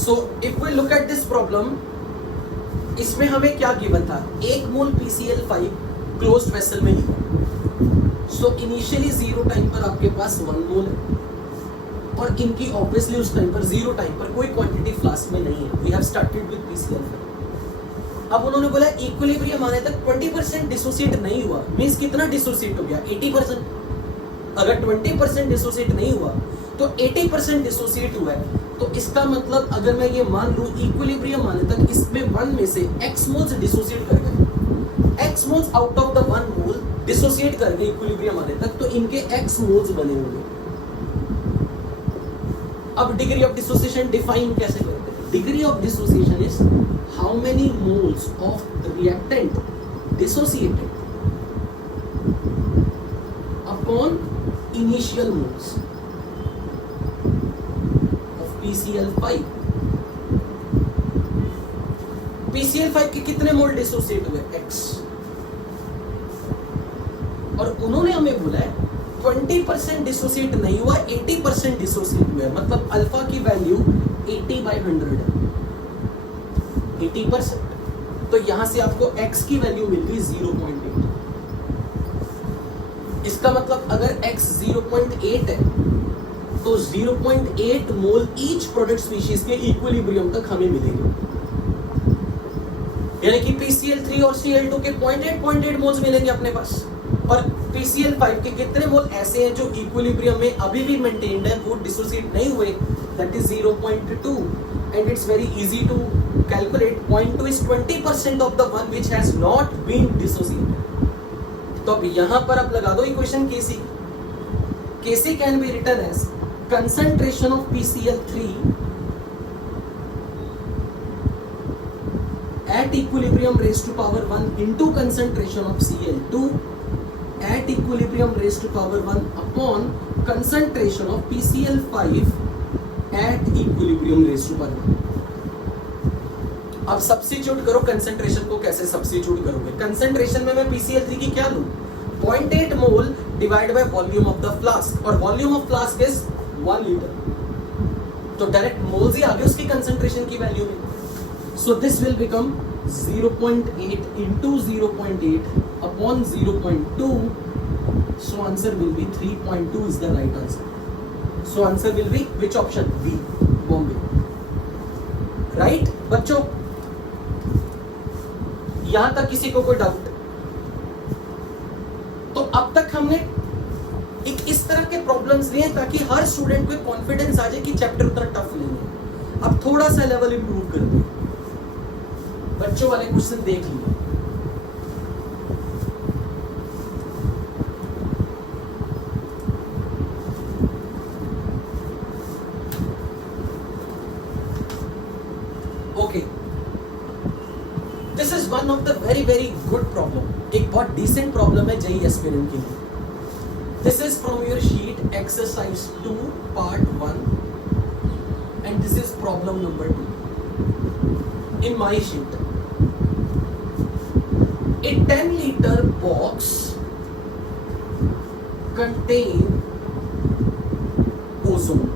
So if we look at this problem, इसमें हमें क्या गिवन था, 1 मोल PCl5 क्लोज्ड वेसल में लिखा। सो इनिशियली 0 टाइम पर आपके पास 1 मोल है, और इनकी ऑब्वियसली उस टाइम पर 0 टाइम पर कोई क्वांटिटी फ्लास्क में नहीं है। We have started with PCl5। अब उन्होंने बोला इक्विलिब्रियम आने तक 20% डिसोसिएट नहीं हुआ, मींस कितना डिसोसिएट हो गया, 80%। अगर 20% डिसोसिएट नहीं हुआ तो 80% डिसोसिएट हुआ है। तो इसका मतलब अगर मैं ये मान लूं इक्विलिब्रियम आने तक इसमें 1 में से x मोल्स डिसोसिएट कर गए, x moles out of the 1 mole dissociate कर गए इक्विलिब्रियम आने तक, तो इनके x मोल्स बने होंगे। अब डिग्री ऑफ डिसोसिएशन डिफाइन कैसे करते हैं? Degree of dissociation is how many moles of the reactant dissociated upon initial moles PCl5। PCl5 के कितने मोल डिसोसिएट हुए? X। और उन्होंने हमें बोला है 20% डिसोसिएट नहीं हुआ, 80% डिसोसिएट हुआ है। मतलब अल्फा की वैल्यू 80/100 है, 80%। तो यहां से आपको X की वैल्यू मिल गई 0.8। इसका मतलब अगर X 0.8 है तो 0.8 मोल ईच प्रोडक्ट स्पीशीज के इक्विलिब्रियम तक हमें मिलेंगे। यानी कि PCl3 और Cl2 के 0.8 मोल्स मिलेंगे अपने पास, और PCl5 के कितने मोल ऐसे हैं जो इक्विलिब्रियम में अभी भी मेंटेन्ड है, वो डिसोसिएट नहीं हुए, that is 0.2। And it's very easy to calculate. 0.2 is 20% of the one which has not been dissociated. तो अब यहां पर आप लगा दो equation Kc। Kc can be written as concentration of PCl3 at equilibrium raised to power 1 into concentration of Cl2 at equilibrium raised to power 1 upon concentration of PCl5 at equilibrium raised to power 1। अब substitute करो concentration को। कैसे substitute करोगे? Concentration में मैं PCl3 की क्या लूं? 0.8 mole divide by volume of the flask, और volume of flask is 1 litre. तो डायरेक्ट मोल्स ही आ गए उसकी कंसंट्रेशन की वैल्यू में। So this will become 0.8 into 0.8 upon 0.2. So answer will be 3.2 is the right answer. So answer will be which option? B, Bombay. Right बच्चों? यहां तक किसी को कोई डाउट? तो अब तक हमने एक इस तरह के प्रॉब्लम्स लिए ताकि हर स्टूडेंट को कॉन्फिडेंस आ जाए कि चैप्टर उतना टफ नहीं है। अब थोड़ा सा लेवल इंप्रूव कर दे। बच्चों वाले क्वेश्चन देख लिए। Okay, this is one of the very very good problem. एक बहुत डिसेंट प्रॉब्लम है जेईई एस्पिरेंट के लिए। This is from your sheet exercise 2 part 1 and this is problem number 2 in my sheet. A 10-liter box contains ozone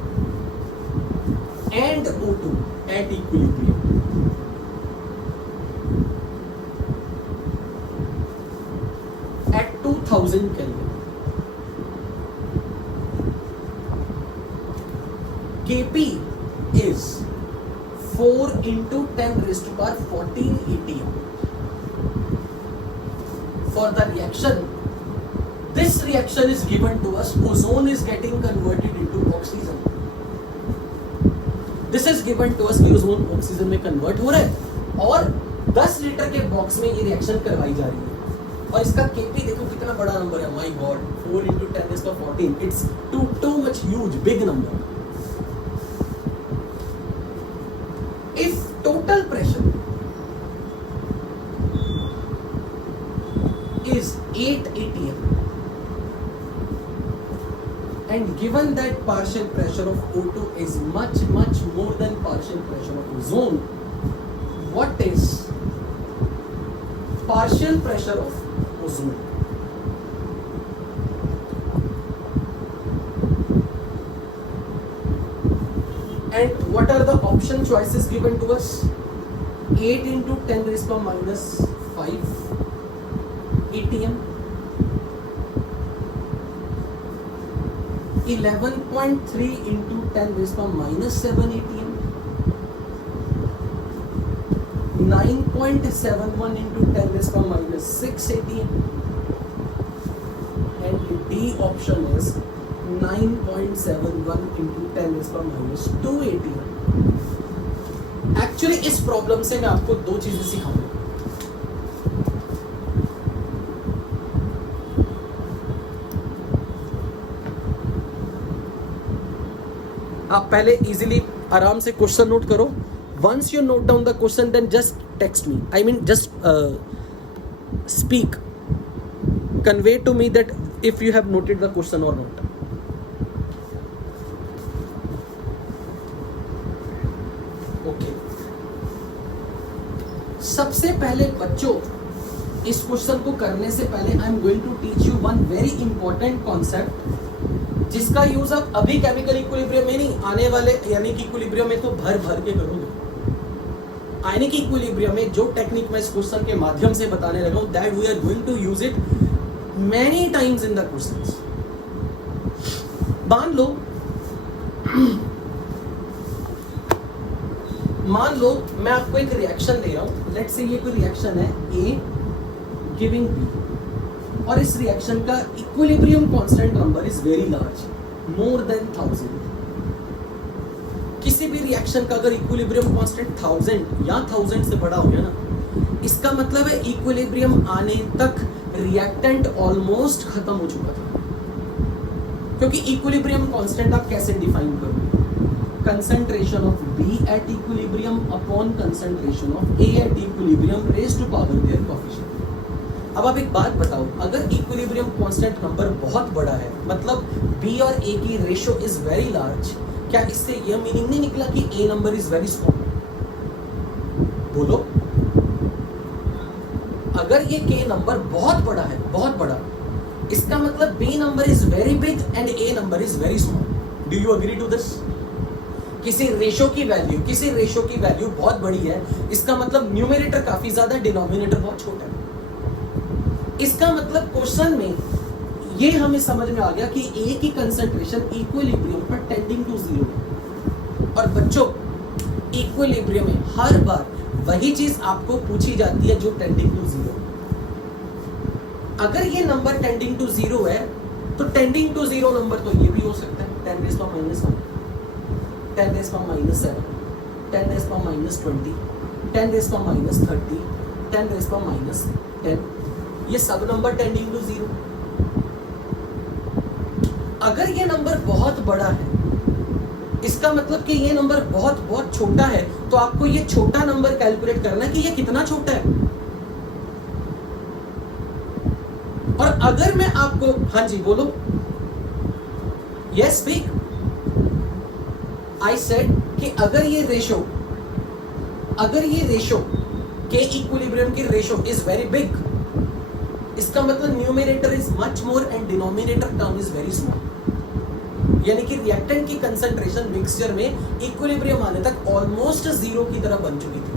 and O2 at equilibrium. At 2000 Kelvin. Kp is 4 into 10 raised to power 14 atm. For the reaction, this reaction is given to us. Ozone is getting converted into oxygen. This is given to us कि ozone oxygen में convert हो रहा है और 10 litre के box में ये reaction करवाई जा रही है। और इसका Kp देखो कितना बड़ा नंबर है। My God, 4 into 10 raised to 14. It's too much huge, big number. If total pressure is 8 atm and given that partial pressure of O2 is much more than partial pressure of ozone, what is partial pressure of ozone? And what are the option choices given to us? 8 into 10 raised to minus 5 ATM, 11.3 into 10 raised to minus 7 ATM, 9.71 into 10 raised to minus 6 ATM, and D option is 9.71 into 10 raised to minus 2 ATM. Actually इस problem से मैं आपको दो चीजें सिखाऊंगा. आप पहले easily आराम से क्वेश्चन नोट करो. Once you note down the question then just text me, I mean just speak, convey to me that if you have noted the question और नॉट. ओके, सबसे पहले बच्चों इस क्वेश्चन को करने से पहले I am going to teach you one very important concept जिसका यूज आप अभी केमिकल इक्विलिब्रियम में नहीं, आने वाले यानी कि इक्विलिब्रियम में तो भर भर के करोगे. आयनिक इक्विलिब्रियम में जो टेक्निक मैं इस क्वेश्चन के माध्यम से बताने लगा हूं, that we are going to use it many times in the questions. मान लो मैं आपको एक रिएक्शन दे रहा हूं. लेट्स से ये कोई रिएक्शन है A गिविंग B, और इस रिएक्शन का equilibrium constant number is very large, more than 1000. किसी भी रिएक्शन का अगर इक्विलिब्रियम कांस्टेंट 1000 या 1000 से बड़ा हो गया ना, इसका मतलब है इक्विलिब्रियम आने तक रिएक्टेंट ऑलमोस्ट खत्म हो चुका था. क्योंकि इक्विलिब्रियम कांस्टेंट आप कैसे डिफाइन करोगे? Concentration of B at equilibrium upon concentration of A at equilibrium raised to power their coefficient. अब आप एक बात बताओ, अगर इक्विलिब्रियम कांस्टेंट नंबर बहुत बड़ा है, मतलब B और A की रेशियो इज वेरी लार्ज, क्या इससे यह मीनिंग नहीं निकला कि A number is very small? बोलो, अगर ये K नंबर बहुत बड़ा है, बहुत बड़ा, इसका मतलब B number is very big and A number is very small. Do you agree to this? किसी रेशियो की वैल्यू बहुत बड़ी है, इसका मतलब न्यूमरेटर काफी ज्यादा, डिनोमिनेटर बहुत छोटा है. इसका मतलब क्वेश्चन में ये हमें समझ में आ गया कि A की कंसंट्रेशन इक्विलिब्रियम पर टेंडिंग टू 0 है. और बच्चों, इक्विलिब्रियम में हर बार वही चीज आपको पूछी जाती है जो टेंडिंग टू 0. अगर ये नंबर टेंडिंग टू 0 है तो टेंडिंग टू 0 नंबर तो ये भी हो सकता है 10 raised to minus 1, 10 raised to minus 7, 10 raised to minus 20, 10 raised to minus 30, 10 raised to minus 10. ये सब नंबर टेंडिंग टू 0. अगर ये नंबर बहुत बड़ा है, इसका मतलब कि ये नंबर बहुत बहुत छोटा है, तो आपको ये छोटा नंबर कैलकुलेट करना है कि ये कितना छोटा है. और अगर मैं आपको, हाँ जी बोलो, यस स्पीक. आई सेड कि अगर ये रेशो के इक्विलिब्रियम की रेशो इज वेरी बिग, इसका मतलब numerator is much more and denominator term is very small. यानी कि रिएक्टेंट की कंसंट्रेशन मिक्सचर में इक्विलिब्रियम आने तक ऑलमोस्ट 0 की तरह बन चुकी थी.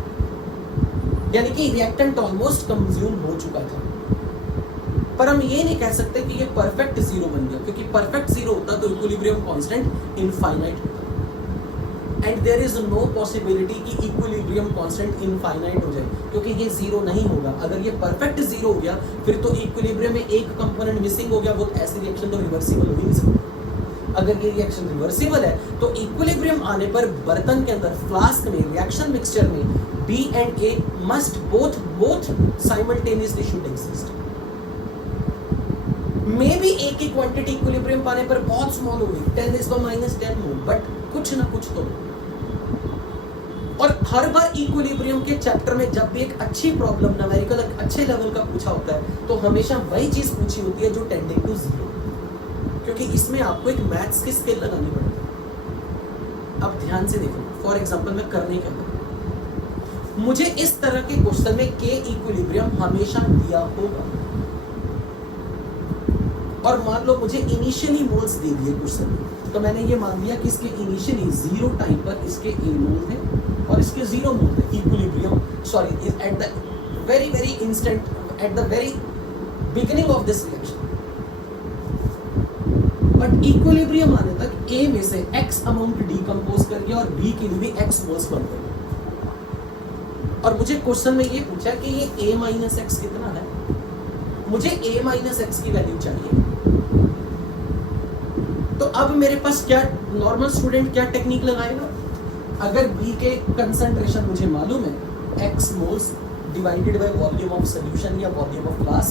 यानी कि रिएक्टेंट ऑलमोस्ट कंज्यूम हो चुका था. पर हम ये नहीं कह सकते कि ये परफेक्ट 0 बन गया, क्योंकि परफेक्ट 0 होता तो इक्विलिब्रियम कांस्टेंट इनफाइनाइट होता. And there is no possibility कि इक्विलिब्रियम कांस्टेंट इनफाइनाइट हो जाए, क्योंकि ये 0 नहीं होगा. अगर ये परफेक्ट 0 हो गया, फिर तो इक्विलिब्रियम में एक कंपोनेंट मिसिंग हो गया, वो ऐसी रिएक्शन तो रिवर्सिबल हो ही नहीं सकती. अगर ये रिएक्शन रिवर्सिबल है तो इक्विलिब्रियम आने पर बर्तन के अंदर, फ्लास्क में, रिएक्शन मिक्सचर में B and A must both simultaneously should exist. May be A की क्वांटिटी इक्विलिब्रियम पाने पर बहुत स्मॉल होगी, 10 raised to minus 10 mole, but कुछ ना कुछ तो. और हर बार इक्विलिब्रियम के चैप्टर में जब भी एक अच्छी प्रॉब्लम, न्यूमेरिकल अच्छे लेवल का पूछा होता है, तो हमेशा वही चीज पूछी होती है जो टेंडिंग टू 0, क्योंकि इसमें आपको एक मैथ्स की स्किल लगानी पड़ती है. अब ध्यान से देखो, फॉर एग्जांपल मैं करने क्या करूं, मुझे इस तरह के क्वेश्चन में के इक्विलिब्रियम हमेशा दिया होगा, और मान लो मुझे इनिशियली मोल्स दे दिए क्वेश्चन में, तो मैंने ये मान लिया कि इसके इनिशियली 0 टाइम पर इसके A मोल है और इसके 0 मोल है, equilibrium sorry at the very instant, at the very beginning of this reaction. But equilibrium आने तक A में से X अमाउंट डिकम्पोज कर गया और B के लिए भी X मोल्स बन गए। और मुझे क्वेश्चन में ये पूछा कि ये A माइनस एक्स कितना है, मुझे A माइनस एक्स की वैल्यू चाहिए। तो अब मेरे पास क्या नॉर्मल स्टूडेंट क्या टेक्निक लगाएगा, अगर B के कंसंट्रेशन मुझे मालूम है X moles divided by volume of solution या volume of glass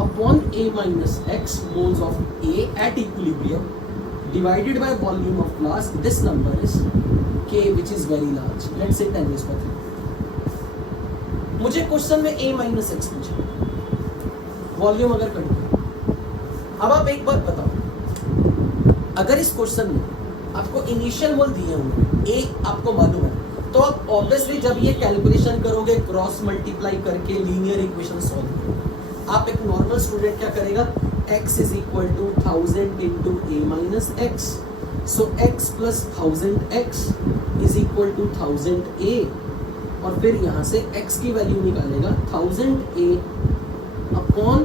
upon A minus X moles of A at equilibrium divided by volume of glass, this number is K which is very large, let's say 10^3। मुझे question में A minus x पूछे, volume अगर cut गया। अब आप एक बात बताओ, अगर इस क्वेश्चन में आपको इनिशियल मोल दिए होंगे A आपको मालूम है, तो आप ऑब्वियसली जब ये कैलकुलेशन करोगे क्रॉस मल्टीप्लाई करके लीनियर इक्वेशन सॉल्व करोगे, आप एक नॉर्मल स्टूडेंट क्या करेगा, x is equal to 1000 into A minus x, so x plus 1000x is equal to 1000A, और फिर यहाँ से x की वैल्यू निकालेगा 1000A अपॉन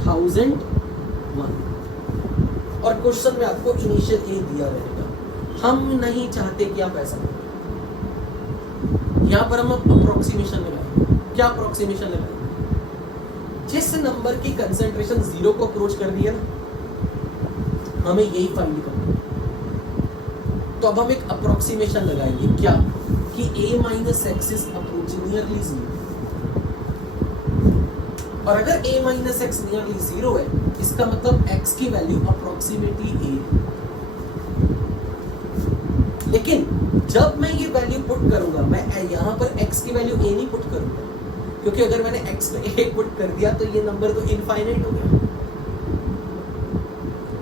1001, और क्वेश्चन में आपको इनिशियल A दिया रहेगा। हम नहीं चाहते कि आप ऐसा करें, यहाँ पर हम अप्रोक्सीमेशन लगाएंगे। क्या अप्रोक्सीमेशन लगाएंगे, जिस नंबर की कंसंट्रेशन 0 को अप्रोच कर दिया ना, हमें यही फाइंड करना है। तो अब हम एक अप्रोक्सीमेशन लगाएंगे, क्या कि A minus x is approaching nearly 0, और अगर A माइनस एक्स नियरली 0 है, इसका मतलब x की वैल्यू अप्रोक्सीमेटली A है। लेकिन जब मैं ये वैल्यू पुट करूंगा, मैं यहाँ पर x की वैल्यू A नहीं पुट करूंगा, क्योंकि अगर मैंने x को A पुट कर दिया तो ये नंबर तो इनफाइनाइट हो गया।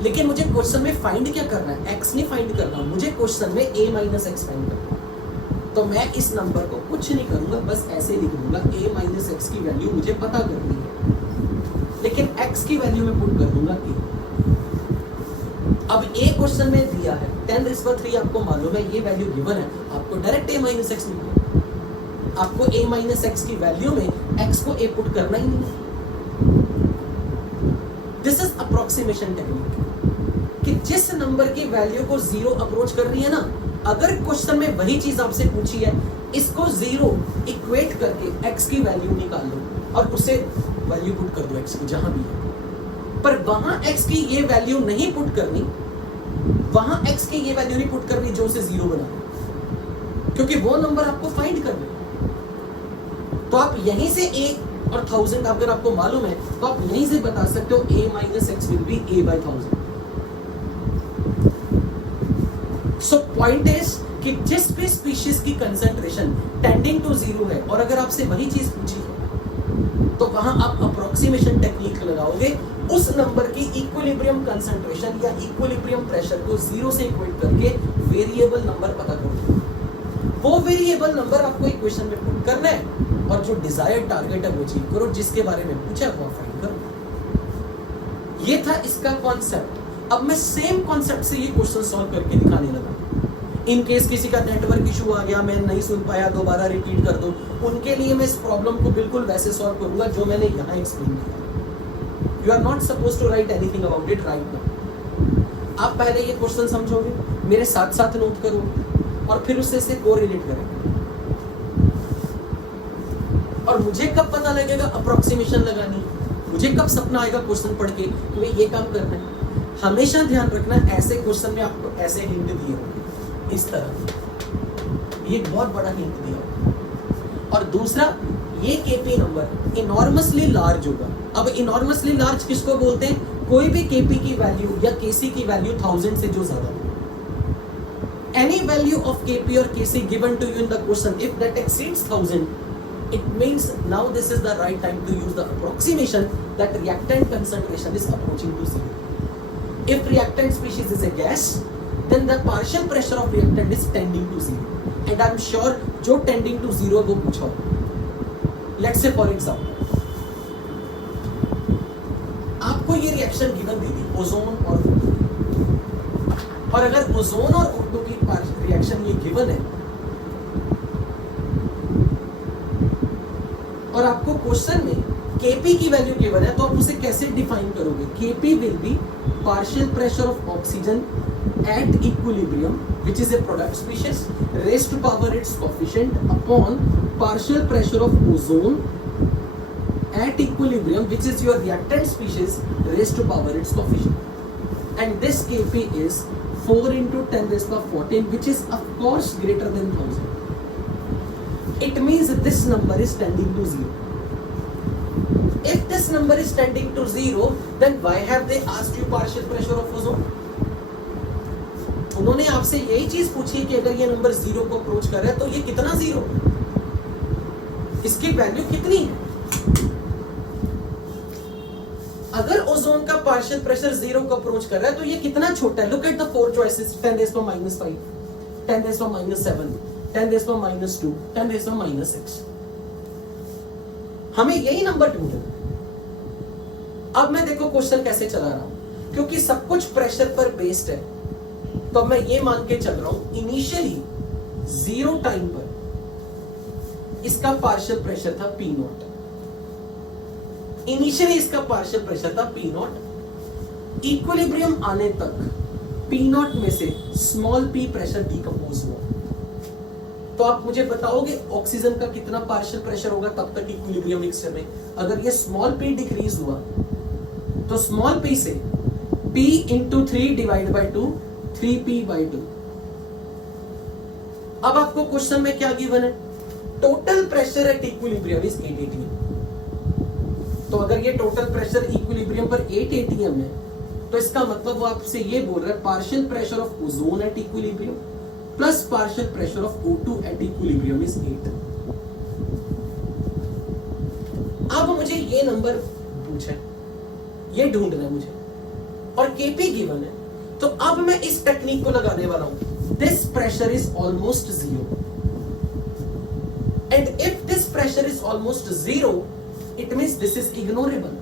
लेकिन मुझे क्वेश्चन में फाइंड क्या करना है, x नहीं फाइंड करना, मुझे क्वेश्चन में A माइनस एक्स फाइंड करना है। तो मैं इस नंबर को कुछ नहीं करूंगा, बस ऐसे लिख दूंगा A माइनस एक्स की वैल्यू मुझे पता करनी है, लेकिन x की वैल्यू में पुट कर दूंगा A। अब A क्वेश्चन में दिया है 10^3, आपको मालूम है ये वैल्यू गिवन है, आपको डायरेक्ट A माइनस एक्स लिखना है। आपको A माइनस एक्स की वैल्यू में x को A पुट करना ही नहीं है। दिस इज अप्रोक्सीमेशन टेक्निक, कि जिस नंबर की वैल्यू को 0 अप्रोच कर रही है ना, अगर क्वेश्चन में वही चीज आपसे पूछी है, इसको 0 इक्वेट करके x की वैल्यू निकाल लो और उसे वैल्यू पुट कर दो x की जहां भी है। पर वहां x की ये वैल्यू नहीं पुट करनी, वहां x की ये वैल्यू नहीं पुट करनी जो उसे 0 बना, क्योंकि वो नंबर आपको फाइंड करना। तो आप यहीं से A और 1000 अगर आपको मालूम है, तो आप यहीं से बता सकते हो A minus x will be A by 1000। So point is कि जिस भी स्पीशीज की कंसंट्रेशन टेंडिंग टू 0 है, और अगर आपसे वही चीज पूछी है, तो वहां आप अप्रोक्सीमेशन टेक्निक लगाओगे, उस नंबर की इक्विलिब्रियम कंसंट्रेशन या इक्विलिब्रियम प्रेशर को 0 से इक्वेट करके वेरिएबल नंबर पता करोगे। वो वेरिएबल नंबर आपको इक्वेशन में पुट करना है, और जो डिजायर्ड टारगेट है वो अचीव करो, जिसके बारे में पूछा है वो फाइंड करो। ये था इसका कॉन्सेप्ट। अब मैं सेम कॉन्सेप्ट से ये क्वेश्चन सॉल्व करके दिखाने लगा। इन केस किसी का नेटवर्क इशू आ गया, मैं नहीं सुन पाया, दोबारा रिपीट कर दो, उनके लिए मैं इस प्रॉब्लम को बिल्कुल वैसे सॉल्व करूंगा जो मैंने यहाँ एक्सप्लेन किया। You are not suppose to write anything about it right now. आप पहले ये क्वेश्चन समझोगे, मेरे साथ साथ नोट करो, और फिर उससे से कोरिलेट करेंगे। और मुझे कब पता लगेगा अप्रोक्सीमेशन लगानी, मुझे कब सपना आएगा क्वेश्चन पढ़ के कि भाई ये काम करना है। हमेशा ध्यान रखना, ऐसे क्वेश्चन में आपको ऐसे हिंट दिए होंगे, इस तरह, ये बहुत बड़ा हिंट दिया होगा। और दूसरा, ये केपी नंबर इनॉर्मसली लार्ज होगा। अब इनॉर्मसली लार्ज किसको बोलते हैं, कोई भी केपी की वैल्यू या केसी की वैल्यू 1000 से जो ज्यादा हो। Any value of Kp or Kc given to you in the question, if that exceeds 1000, it means now this is the right time to use the approximation that reactant concentration is approaching to 0. If reactant species is a gas, then the partial pressure of reactant is tending to 0. And I'm sure जो tending to 0 वो पूछा होगा। Let's say for example, आपको ये reaction given the थी ozone और O2, और अगर ओजोन और O2 की रिएक्शन ये गिवन है और आपको क्वेश्चन में Kp की वैल्यू गिवन है, तो आप उसे कैसे डिफाइन करोगे? Kp will be partial pressure of oxygen at equilibrium, which is a product species, raised to power its coefficient upon partial pressure of ozone at equilibrium, which is your reactant species, raised to power its coefficient. And this Kp is 4 into 10 raised to 14, which is of course greater than 1000. It means this number is tending to 0. If this number is tending to 0, then why have they asked you partial pressure of ozone? उन्होंने आपसे यही चीज पूछी कि अगर ये number 0 को approach कर रहा है तो ये कितना 0, इसकी वैल्यू कितनी है? अगर ओजोन का पार्शियल प्रेशर 0 को अप्रोच कर रहा है तो ये कितना छोटा है? Look at the 4 choices, 10 raised to -5, 10 raised to -7, 10 raised to -2, 10 raised to -6. हमें यही नंबर ढूंढना। अब मैं देखो क्वेश्चन कैसे चला रहा हूं, क्योंकि सब कुछ प्रेशर पर बेस्ड है, तो मैं ये मान के चल रहा हूं इनिशियली 0 टाइम पर इसका पार्शियल प्रेशर था P0। इनिशियली इसका पार्शियल प्रेशर था P0। इक्विलिब्रियम आने तक P0 में से स्मॉल p प्रेशर डिकम्पोज हुआ। तो आप मुझे बताओगे ऑक्सीजन का कितना पार्शियल प्रेशर होगा तब तक इक्विलिब्रियम मिक्सचर में? अगर ये स्मॉल p डिक्रीज हुआ तो स्मॉल p से p into 3 divide by 2, 3p/2। अब आपको क्वेश्चन में क्या गिवन है? Total pressure at equilibrium is 8 atm। तो अगर ये टोटल प्रेशर इक्विलिब्रियम पर 8 atm है, तो इसका मतलब वो आपसे ये बोल रहा है partial pressure of ozone at equilibrium plus partial pressure of O2 eight equilibrium is 8। अब मुझे ये नंबर पूछा, ये ढूंढना है मुझे, और Kp गिवन है, तो अब मैं इस टेक्निक को लगाने वाला हूं। This pressure is almost 0, and if this pressure is almost 0, it means this is ignorable.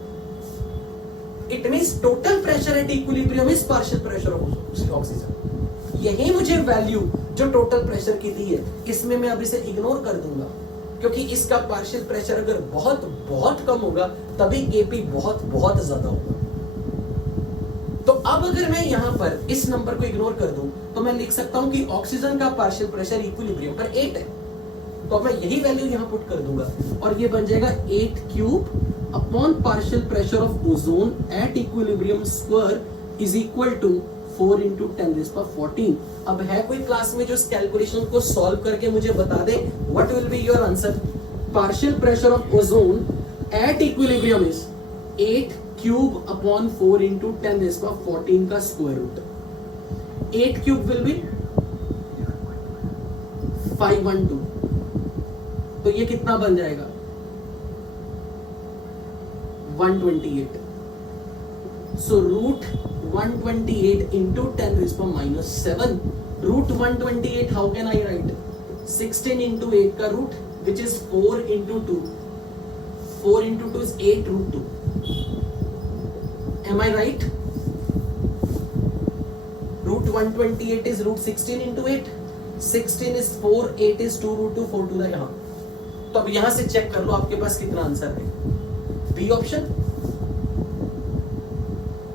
It means total pressure at equilibrium is partial pressure of oxygen. यही मुझे वैल्यू जो टोटल प्रेशर की दी है, इसमें मैं अब इसे इग्नोर कर दूंगा, क्योंकि इसका पार्शियल प्रेशर अगर बहुत बहुत कम होगा तभी Kp बहुत बहुत ज्यादा होगा। तो अब अगर मैं यहां पर इस नंबर को इग्नोर कर दूं, तो मैं लिख सकता हूं कि ऑक्सीजन का पार्शियल प्रेशर इक्विलिब्रियम पर 8 है, तो मैं यही वैल्यू यहां पुट कर दूंगा, और ये बन जाएगा 8 cube upon partial pressure of ozone at equilibrium square is equal to 4 into 10 raised to 14। अब है कोई क्लास में जो इस कैलकुलेशन को सॉल्व करके मुझे बता दे what will be your answer? Partial pressure of ozone at equilibrium is 8 cube upon 4 into 10 raised to 14 का square root. 8 cube will be 512, तो ये कितना बन जाएगा? 128। सो root 128 into 10 raised to -7, root 128 how can I write? 16 into 8 का root, which is 4 into 2, 4 into 2 is 8 root 2। Am I right? Root 128 is root 16 into 8, 16 is 4, 8 is 2 root 2, 4 to the यहाँ। तो अब यहां से चेक कर लो आपके पास कितना आंसर है। B option.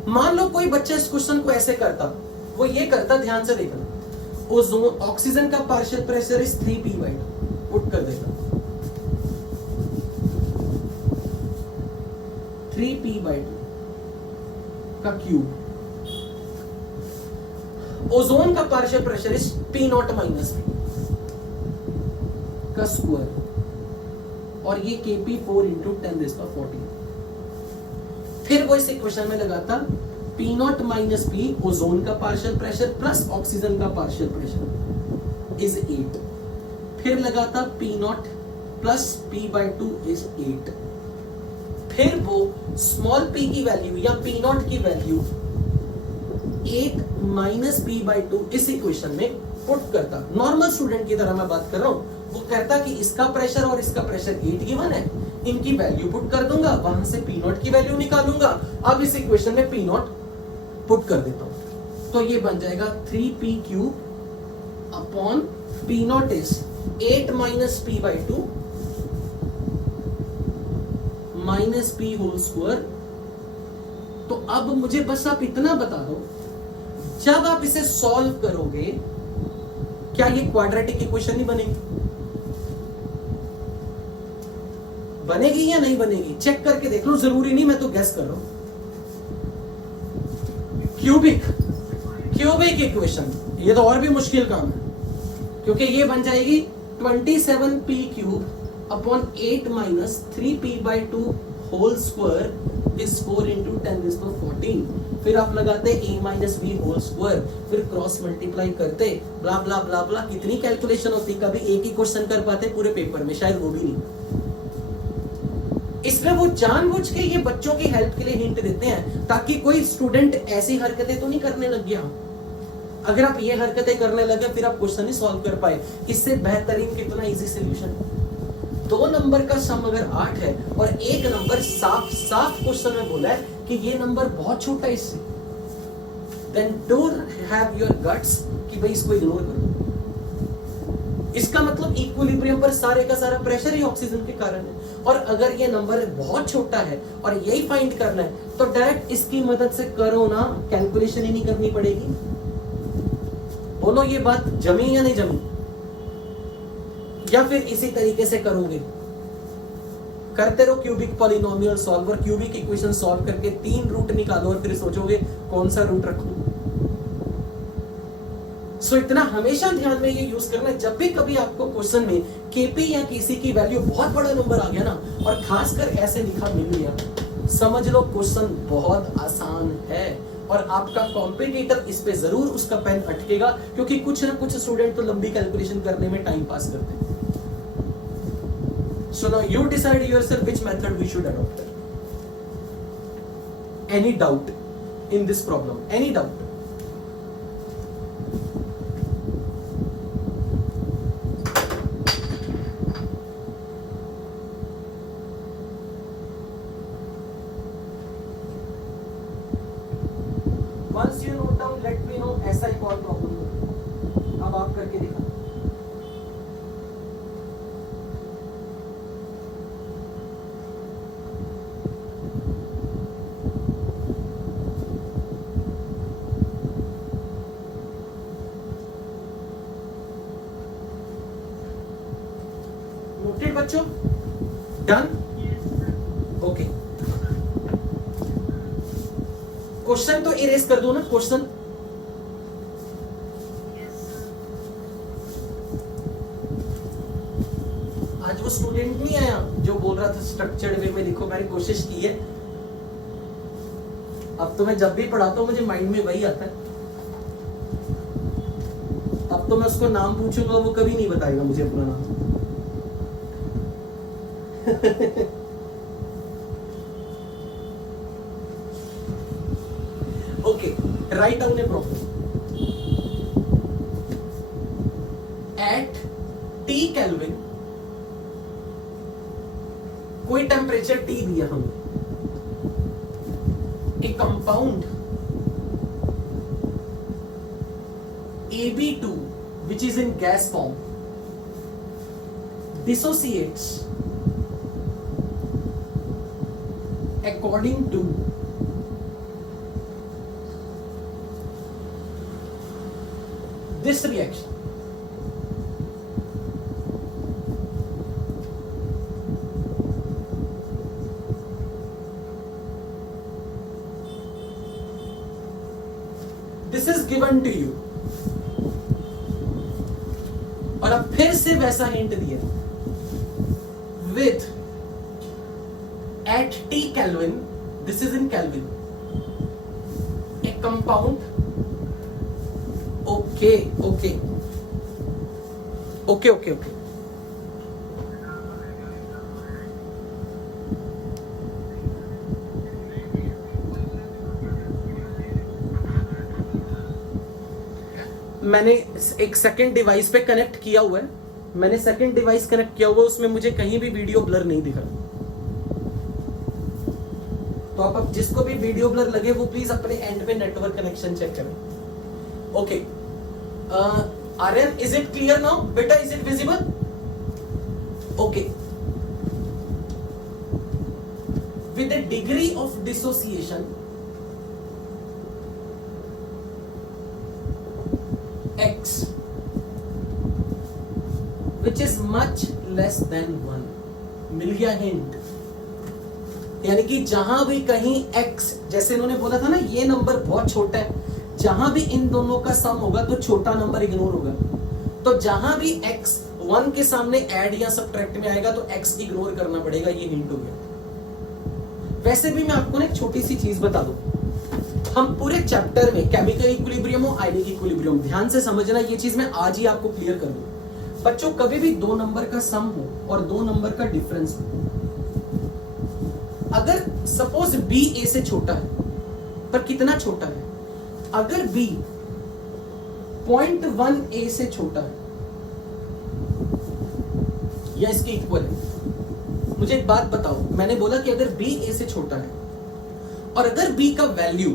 मान लो कोई बच्चा इस क्वेश्चन को ऐसे करता, वो ये करता, ध्यान से देखना, ओजोन ऑक्सीजन का partial pressure is 3p/2, put कर देता 3p/2 का क्यूब। ओजोन का partial pressure is P0 - P का स्क्वायर, और ये Kp 4 into 10 raised to 14। फिर वो इस इक्वेशन में लगाता P0 - P ओजोन का पार्शियल प्रेशर प्लस ऑक्सीजन का पार्शियल प्रेशर इज 8। फिर लगाता P0 प्लस P/2 इज 8। फिर वो स्मॉल p की वैल्यू या P0 की वैल्यू 8 माइनस P/2 इस इक्वेशन में पुट करता। नॉर्मल स्टूडेंट की तरह मैं बात कर रहा हूं। वो कहता कि इसका प्रेशर और इसका प्रेशर 8 गिवन है, इनकी वैल्यू पुट कर दूंगा, वहां से पी नॉट की वैल्यू निकालूंगा। अब इस इक्वेशन में पी नॉट पुट कर देता हूं, तो ये बन जाएगा 3p³ upon P naught is 8 minus p by 2 minus p whole square. तो अब मुझे बस आप इतना बता दो, जब आप इसे सॉल्व करोगे क्या ये क्वाड्रेटिक इक्वेशन नहीं बनेगी? बनेगी या नहीं बनेगी? चेक करके देख लो, जरूरी नहीं मैं तो गैस कर रहा हूं। क्यूबिक इक्वेशन, ये तो और भी मुश्किल काम है, क्योंकि ये बन जाएगी 27p³ upon 8 minus 3p by 2 whole square is 4 into 10⁻14। फिर आप लगाते a minus b whole square, फिर क्रॉस मल्टीप्लाई करते, ब्ला ब्ला ब्ला ब्ला। कितनी कैलकुलेशन होती, कभी एक ही क्वेश्चन कर पाते पूरे पेपर में, शायद वो भी नहीं। इसमें वो जानबूझ के ये बच्चों की हेल्प के लिए हिंट देते हैं, ताकि कोई स्टूडेंट ऐसी हरकतें तो नहीं करने लग गया। अगर आप ये हरकतें करने लगे फिर आप क्वेश्चन ही सॉल्व कर पाए। इससे बेहतरीन कितना इजी सॉल्यूशन। 2 नंबर का सम अगर 8 है और एक नंबर साफ क्वेश्चन में बोला है कि ये नंबर बहुत छोटा है इससे, then don't have your guts कि भाई इसको इग्नोर करो। इसका मतलब इक्विलिब्रियम पर सारे का सारा प्रेशर ही ऑक्सीजन के कारण है, और अगर ये नंबर बहुत छोटा है और यही फाइंड करना है तो डायरेक्ट इसकी मदद से करो ना, कैलकुलेशन ही नहीं करनी पड़ेगी। बोलो ये बात जमी या नहीं जमी? या फिर इसी तरीके से करोगे? करते रहो cubic polynomial solver, cubic equation solve करके 3 रूट निकालो और फिर सोचोगे कौन सा रूट रखूं। सो इतना हमेशा ध्यान में ये यूज करना है, जब भी कभी आपको क्वेश्चन में केपी या किसी की वैल्यू बहुत बड़ा नंबर आ गया ना, और खासकर ऐसे लिखा मिल गया, समझ लो क्वेश्चन बहुत आसान है और आपका कॉम्पिटिटर इस पे जरूर उसका पेन अटकेगा, क्योंकि कुछ ना कुछ स्टूडेंट तो लंबी कैलकुलेशन करने में टाइम पास करते हैं। So now you decide yourself which method we should adopt. Any doubt in this problem? Any doubt? Once you note down, let me know. ऐसा एक और प्रॉब्लम हो, अब आप करके दिखा। नोटेड बच्चों? डन? ओके। क्वेश्चन तो इरेज कर दो ना, क्वेश्चन। आज वो स्टूडेंट नहीं आया जो बोल रहा था स्ट्रक्चर्ड वे में लिखो, मैंने कोशिश की है। अब तो मैं जब भी पढ़ाता हूं मुझे माइंड में वही आता है। अब तो मैं उसको नाम पूछूंगा वो कभी नहीं बताएगा मुझे अपना नाम। Okay, write down a problem. At T Kelvin, कोई टेम्परेचर T दिया हमें, a compound AB2 which is in gas form dissociates according to this reaction. This is given to you. और अब फिर से वैसा हिंट दिया, with at T Kelvin, this is in Kelvin, a compound, okay, मैंने एक सेकंड डिवाइस पे connect किया हुआ है, उसमें मुझे कहीं भी वीडियो ब्लर नहीं दिख रहा। तो आप जिसको भी वीडियो ब्लर लगे वो प्लीज अपने एंड पे नेटवर्क कनेक्शन चेक करें. Okay, Aryan, is it clear now बेटा? Is it visible? Okay. With a degree of dissociation x which is much less than 1. मिल गया हिंट. यानी कि जहां भी कहीं x, जैसे इन्होंने बोला था ना ये नंबर बहुत छोटा है, जहां भी इन दोनों का सम होगा तो छोटा नंबर इग्नोर होगा. तो जहां भी x 1 के सामने ऐड या सब्ट्रैक्ट में आएगा तो x इग्नोर करना पड़ेगा. ये हिंट हो गया. वैसे भी मैं आपको ना एक छोटी सी चीज बता दूं, हम पूरे चैप्टर में केमिकल इक्विलिब्रियम और आयनिक इक्विलिब्रियम, ध्यान से समझना, ये चीज मैं आज ही आपको क्लियर कर दूं. बच्चों, कभी भी दो नंबर का सम हो और दो नंबर का डिफरेंस हो, अगर सपोज b a से छोटा है, पर कितना छोटा है? अगर b 0.1 a से छोटा है या इसके इक्वल है, मुझे एक बात बताओ, मैंने बोला कि अगर b a से छोटा है और अगर b का वैल्यू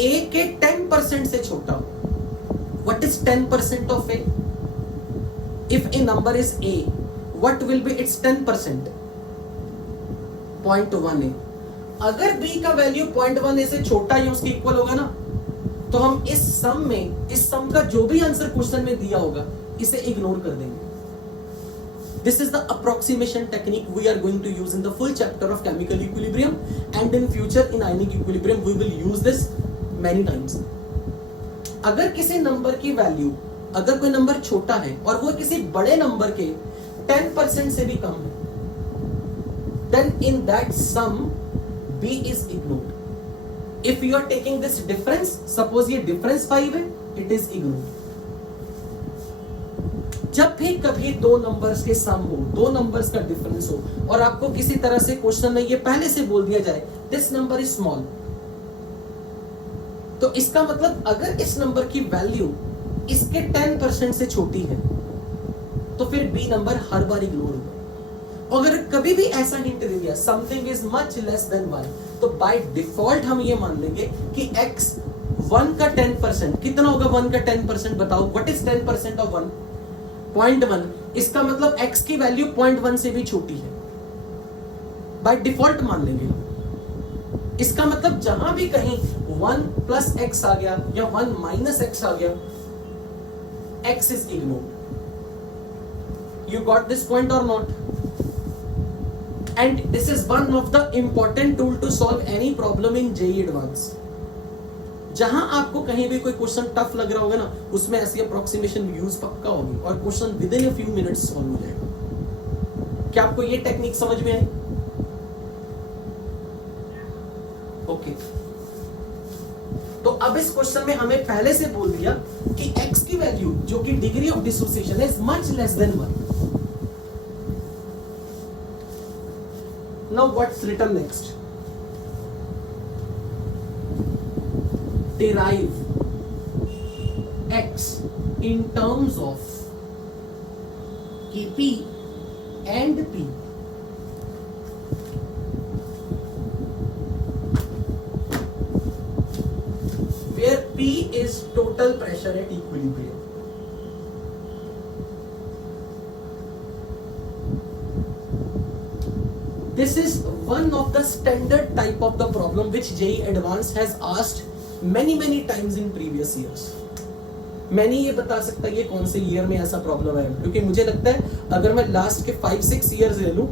a के 10% से छोटा हो, what is 10% of a? If a number is a, what will be its 10%? 0.1 a. अगर b का वैल्यू 0.1 a से छोटा या उसके इक्वल होगा ना, तो हम इस सम का जो भी आंसर क्वेश्चन में दिया होगा इसे इग्नोर कर देंगे. This is the approximation technique we are going to use in the full chapter of chemical equilibrium, and in future in ionic equilibrium we will use this many times. अगर किसी number की value, अगर कोई number छोटा है और वो किसी बड़े नंबर के 10% से भी कम है, then in that sum b is ignored. If you are taking this difference, suppose ये difference 5 है, it is ignored. जब भी कभी दो नंबर्स के सम हो, दो नंबर्स का डिफरेंस हो और आपको किसी तरह से क्वेश्चन में ये पहले से बोल दिया जाए दिस नंबर इज स्मॉल, तो इसका मतलब अगर इस नंबर की वैल्यू इसके 10% से छोटी है तो फिर बी नंबर हर बार इग्नोर होगा. अगर कभी भी ऐसा हिंट दे दिया something is much less than 1, तो बाय डिफॉल्ट हम ये मान लेंगे कि x 1 का 10%, कितना होगा 1 का 10%? बताओ, व्हाट इज 10% ऑफ 1? 0.1. इसका मतलब x की वैल्यू 0.1 से भी छोटी है, बाय डिफॉल्ट मान लेंगे. इसका मतलब जहां भी कहीं 1 प्लस x आ गया या 1 माइनस x आ गया, x is ignored. You got this point और not? And this is one of the important tool to solve any problem in JEE advance. जहां आपको कहीं भी कोई क्वेश्चन टफ लग रहा होगा ना, उसमें ऐसी अप्रोक्सीमेशन यूज पक्का होगी और question with in a few minutes solve हो जाएगा. क्या आपको ये टेक्निक समझ में आई? ओके. तो अब इस क्वेश्चन में हमें पहले से बोल दिया कि x की वैल्यू जो कि डिग्री ऑफ डिसोसिएशन है is much less than 1. Now what's written next? Derive x in terms of Kp and P. Where P is total pressure at equilibrium. This is one of the standard type of the problem which JEE Advanced has asked many times in previous years. मैं नहीं ये बता सकता ये कौन से year में ऐसा प्रॉब्लम है, क्योंकि मुझे लगता है अगर मैं लास्ट के 5-6 ईयर्स ले लूं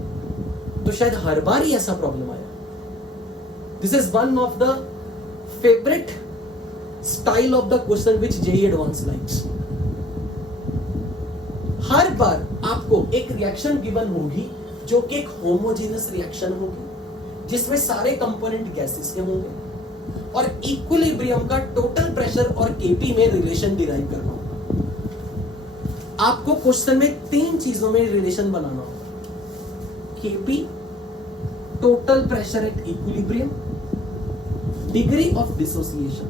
तो शायद हर बार ही ऐसा प्रॉब्लम आया. This is one of the favourite style of the question which JEE advance likes. हर बार आपको एक रिएक्शन गिवन होगी जो कि एक होमोजेनस रिएक्शन होगी जिसमें सारे कंपोनेंट गैसेस के होंगे और इक्विलिब्रियम का टोटल प्रेशर और केपी में रिलेशन डिराइव करना होगा. आपको क्वेश्चन में 3 चीजों में रिलेशन बनाना होगा: KP, total pressure at equilibrium, degree of dissociation.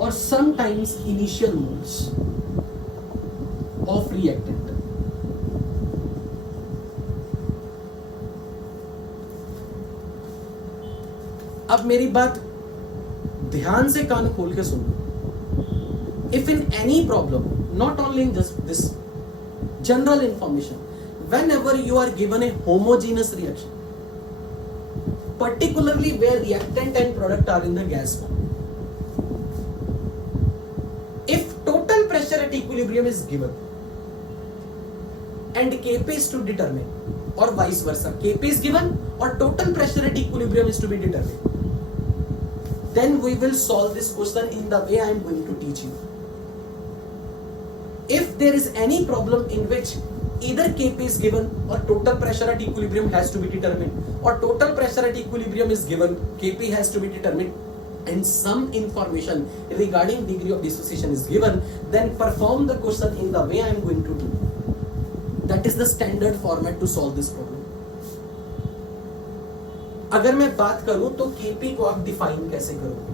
और sometimes initial moles of reactant. अब मेरी बात ध्यान से कान खोल के सुनो. If in any problem, not only in this general information, whenever you are given a homogeneous reaction, particularly where reactant and product are in the gas form, if total pressure at equilibrium is given and Kp is to determine, or vice versa, Kp is given or total pressure at equilibrium is to be determined, then we will solve this question in the way I am going to teach you. If there is any problem in which either Kp is given or total pressure at equilibrium has to be determined, or total pressure at equilibrium is given, Kp has to be determined, and some information regarding degree of dissociation is given, then perform the question in the way I am going to do. That is the standard format to solve this problem. अगर मैं बात करूं तो Kp को आप define कैसे करोगे?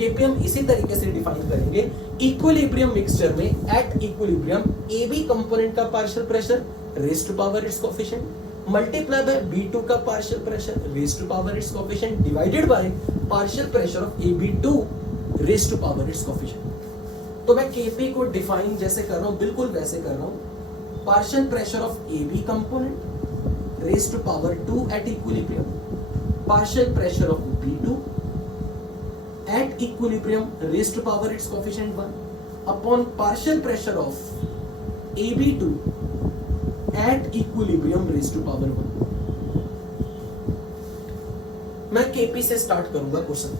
Kp हम इसी तरीके से डिफाइन करेंगे. इक्विलिब्रियम मिक्सचर में एट इक्विलिब्रियम AB कंपोनेंट का partial pressure raise to power its coefficient multiply by B2 का partial pressure raise to power its coefficient divided by partial pressure of AB2 raise to power its coefficient. तो मैं Kp को define जैसे कर रहा हूं बिल्कुल वैसे कर रहा हूं. Partial pressure of AB component raise to power 2 at equilibrium, partial pressure of B2 at equilibrium raised to power its coefficient 1 upon partial pressure of AB2 at equilibrium raised to power 1. मैं Kp से start करूंगा question.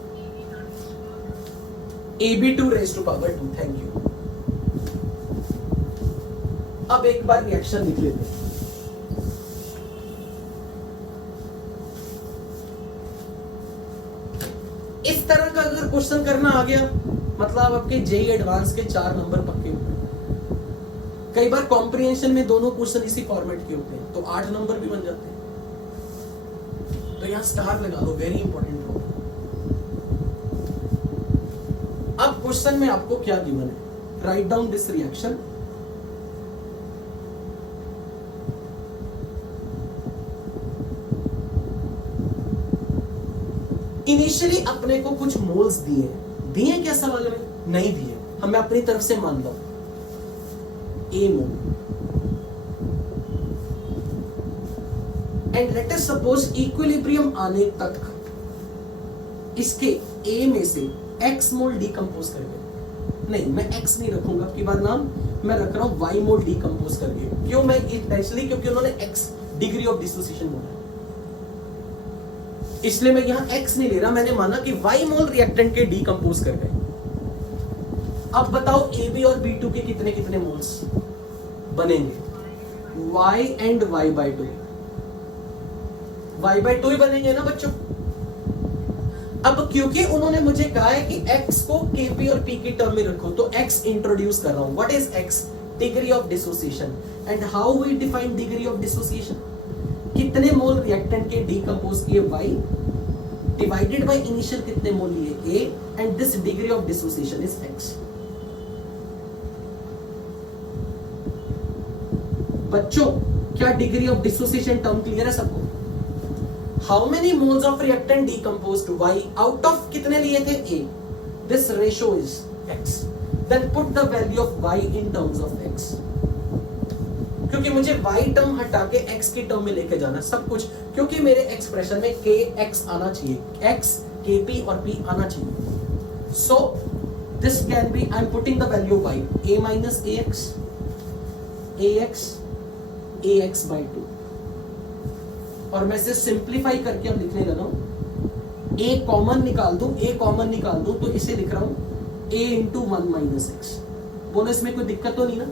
AB2 raised to power 2. Thank you. अब एक बार reaction लिख लेते हैं. इस तरह का अगर क्वेश्चन करना आ गया मतलब आपके जेई एडवांस के 4 नंबर पक्के होते हैं. कई बार कॉम्प्रिहेंशन में दोनों क्वेश्चन इसी फॉर्मेट के होते हैं तो 8 नंबर भी बन जाते हैं. तो यहां स्टार लगा दो, वेरी इंपॉर्टेंट हो. अब क्वेश्चन में आपको क्या गिवन है? Write down this reaction. Initially अपने को कुछ मोल्स दिए क्या सवाल में? नहीं दिए. हमें अपनी तरफ से मान लो A mole and let us suppose equilibrium आने तक इसके A में से X मोल डीकंपोज करके. नहीं, मैं X नहीं रखूंगा आपकी बार नाम, मैं रख रहा हूं Y मोल डीकंपोज करके. क्यों? मैं एक्चुअली क्योंकि उन्होंने X डिग्री ऑफ डिसोसिएशन बोला है इसलिए मैं यहां X नहीं ले रहा. मैंने माना कि Y मोल रिएक्टेंट के डीकंपोज कर गए. अब बताओ AB और B2 के कितने कितने मोल्स बनेंगे? Y and Y/2. Y/2 ही बनेंगे ना बच्चों. अब क्योंकि उन्होंने मुझे कहा है कि X को Kp और P की टर्म में रखो तो X इंट्रोड्यूस कर रहा हूं. What is X? Degree of dissociation. And how we define degree of dissociation? कितने मोल रिएक्टेंट के डीकंपोज किए Y डिवाइडेड बाय इनिशियल कितने मोल लिए A and this degree of dissociation is X. बच्चों क्या degree of dissociation term clear है सबको? How many moles of reactant decompose to Y out of कितने लिए थे A? This ratio is X. Then put the value of Y in terms of X. क्योंकि मुझे Y term हटा के X की टर्म में लेके जाना सब कुछ, क्योंकि मेरे एक्सप्रेशन में Kx आना चाहिए, X, Kp और P आना चाहिए. So this can be, I am putting the value of Y A minus AX, AX, AX/2. और मैं इसे सिंप्लीफाई करके अब लिखने लगा हूं. A कॉमन निकाल दूं तो इसे लिख रहा हूं A इंटू 1 माइनस X. बोलो इसमें कोई दिक्कत तो नहीं ना?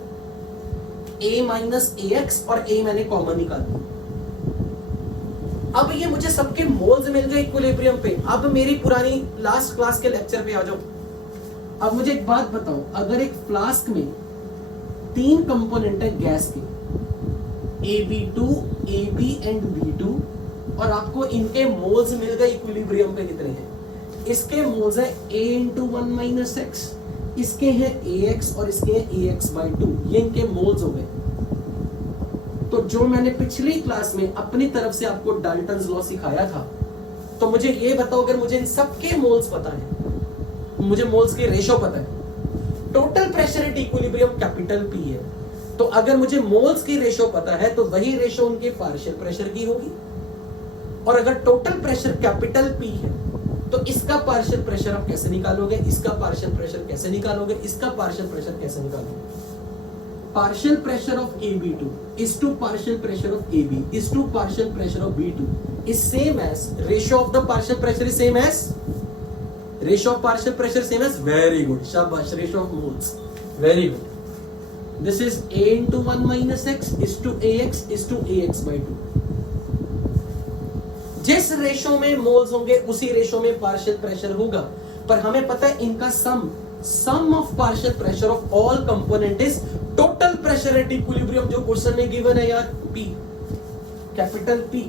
A माइनस AX और A मैंने कॉमन निकाल दिया. अब ये मुझे सबके मोल्स मिल गए इक्विलिब्रियम पे. अब मेरी पुरानी लास्ट क्लास के लेक्चर पे आ जाओ. अब मुझे एक बात बताओ, अगर एक फ्लास्क में 3 कंपोनेंट है गैस के AB2, AB एंड B2 और आपको इनके मोल्स मिल गए इक्विलिब्रियम पे कितने हैं? इसके मोल्स है A इंटू 1 माइनस X, इसके हैं AX और इसके हैं AX/2. ये इनके मोल्स हो गए. तो जो मैंने पिछली क्लास में अपनी तरफ से आपको डाल्टन्स लॉ सिखाया था तो मुझे ये बताओ, अगर मुझे इन सबके मोल्स पता है, मुझे मोल्स के रेशो पता है, total pressure at equilibrium capital P है, तो अगर मुझे मोल्स की रेशो पता है तो वही रेशो उनके पार्शियल प्रेशर की होगी। और अगर टोटल प्रेशर कैपिटल P है तो इसका पार्शियल प्रेशर आप कैसे निकालोगे, इसका पार्शियल प्रेशर कैसे निकालोगे, इसका पार्शियल प्रेशर कैसे निकालोगे? Partial pressure of AB2 is to partial pressure of AB is to partial pressure of B2 is same as ratio of the partial pressure is same as ratio of partial pressure same as, very good, shabash, ratio of moles, very good. This is A into 1 minus x is to AX is to AX by 2. जिस ratio में moles होंगे उसी ratio में partial pressure होगा, पर हमें पता है इनका sum of partial pressure of all component is total pressure at equilibrium, जो क्वेश्चन में गिवन है यार, P, कैपिटल P।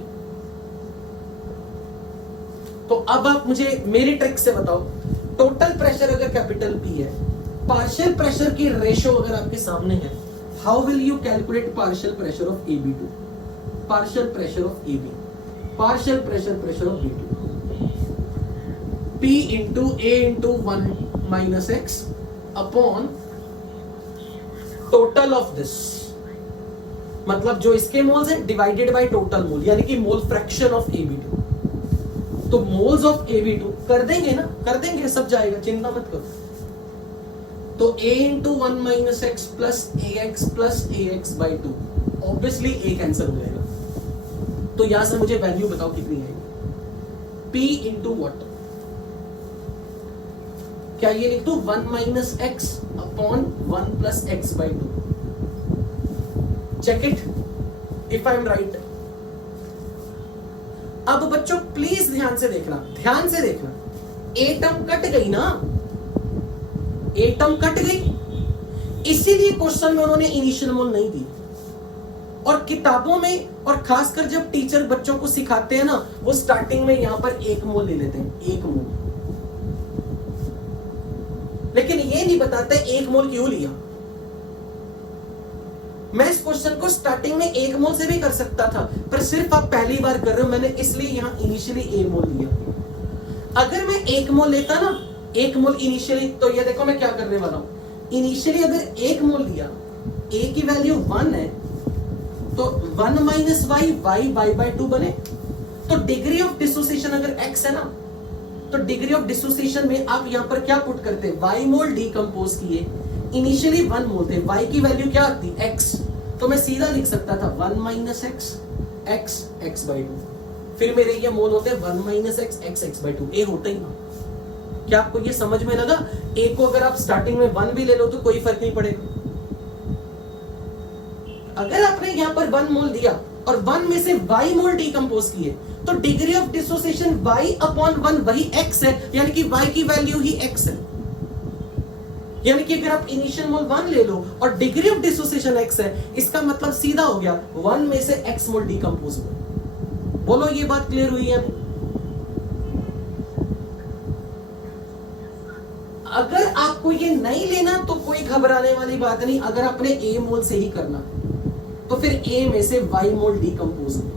तो अब आप मुझे मेरी ट्रिक से बताओ, टोटल प्रेशर अगर कैपिटल P है, पार्शियल प्रेशर की रेशो अगर आपके सामने है, how will you calculate partial pressure of AB2, partial pressure of AB, partial pressure of B2, P into A into 1 minus x upon total of this, मतलब जो इसके moles है डिवाइडेड बाय टोटल मोल, यानी कि मोल fraction of AB2। तो moles of AB2 कर देंगे ना, कर देंगे, सब जाएगा, चिंता मत करो। तो A into 1 minus x plus AX by 2, obviously A cancel हो जाएगा। तो यहां से मुझे वैल्यू बताओ कितनी आएगी, P इंटू वॉट, क्या ये लिख दूं 1 minus x upon 1 plus x by 2? Check it if I am right. अब बच्चों प्लीज ध्यान से देखना, ए टर्म कट गई ना, ए टर्म कट गई, इसीलिए क्वेश्चन में उन्होंने इनिशियल मोल नहीं दी। और किताबों में, और खासकर जब टीचर बच्चों को सिखाते हैं ना, वो स्टार्टिंग में यहां पर 1 मोल ले लेते हैं, 1 मोल, लेकिन ये नहीं बताते 1 मोल क्यों लिया। मैं इस क्वेश्चन को स्टार्टिंग में 1 मोल से भी कर सकता था, पर सिर्फ आप पहली बार कर रहे हो, मैंने इसलिए यहां इनिशियली 1 मोल लिया। अगर मैं 1 मोल लेता ना, 1 मोल इनिशियली, तो ये देखो मैं क्या करने वाला हूं, इनिशियली अगर 1 मोल लिया, a की वैल्यू 1 है, तो 1 माइनस वाई, वाई बाई 2 बने। तो डिग्री ऑफ डिसोसिएशन अगर x है ना, तो डिग्री ऑफ डिसोसिएशन में आप यहां पर क्या पुट करते, y मोल डिकंपोज किए, इनिशियली 1 मोल थे, y की वैल्यू क्या आती x, तो मैं सीधा लिख सकता था 1 माइनस x बाई 2, फिर मेरे ये मोल होते 1 माइनस x बाई 2, ए होता ही ना। क्या आपको ये समझ में लगा? ए को अगर आप स्टार्टिंग में 1 भी ले लो तो कोई फर्क नहीं पड़ेगा। अगर आपने यहां पर 1 मोल दिया और 1 में से y मोल डिकंपोज किए, तो degree of dissociation y upon 1 वही x है, यानी कि y की वैल्यू ही x है। यानी कि अगर आप इनिशियल मोल 1 ले लो और डिग्री ऑफ डिसोसिएशन x है, इसका मतलब सीधा हो गया 1 में से x मोल डिकंपोज हुआ। बोलो ये बात क्लियर हुई है? अगर आपको ये नहीं लेना तो कोई घबराने वाली बात नहीं, अगर आपने a मोल से ही करना तो फिर a में से y मोल डिकंपोज हुए,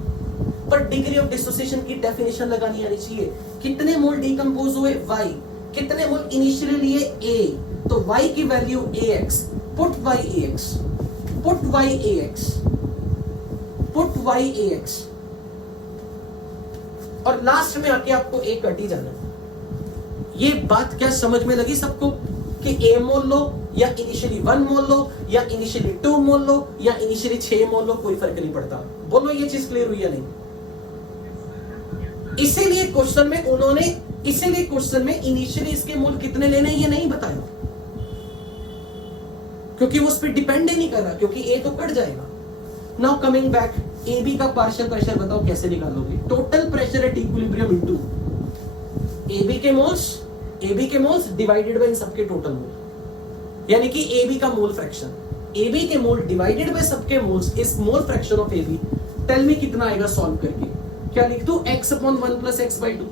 पर डिग्री ऑफ डिसोसिएशन की डेफिनेशन लगानी आनी चाहिए। कितने मोल डिकंपोज हुए? y। कितने मोल इनिशियली लिए? a। तो y की value ax, put y ax, put y ax, put y ax, और लास्ट में आके आपको a कट ही जाना। ये बात क्या समझ में लगी सबको कि a मोल लो या इनिशियली 1 मोल लो या इनिशियली 2 मोल लो या इनिशियली 6 मोल लो, कोई फर्क नहीं पड़ता। बोलो ये चीज क्लियर हुई या नहीं? इसीलिए क्वेश्चन में इनिशियली इसके मोल कितने लेने ये नहीं बताया, क्योंकि वो उस पर डिपेंड ही नहीं कर रहा, क्योंकि ए तो कट जाएगा। नाउ कमिंग बैक, AB का पार्शियल प्रेशर बताओ कैसे निकालोगे? Total pressure at equilibrium into AB के मोल्स डिवाइडेड बाय इन सबके टोटल मोल, यानी कि AB का मोल फ्रैक्शन, AB के मोल डिवाइडेड बाय सबके moles is mole fraction of AB। Tell me कितना आएगा सॉल्व करके? क्या लिख दूं? x upon 1 plus x by 2।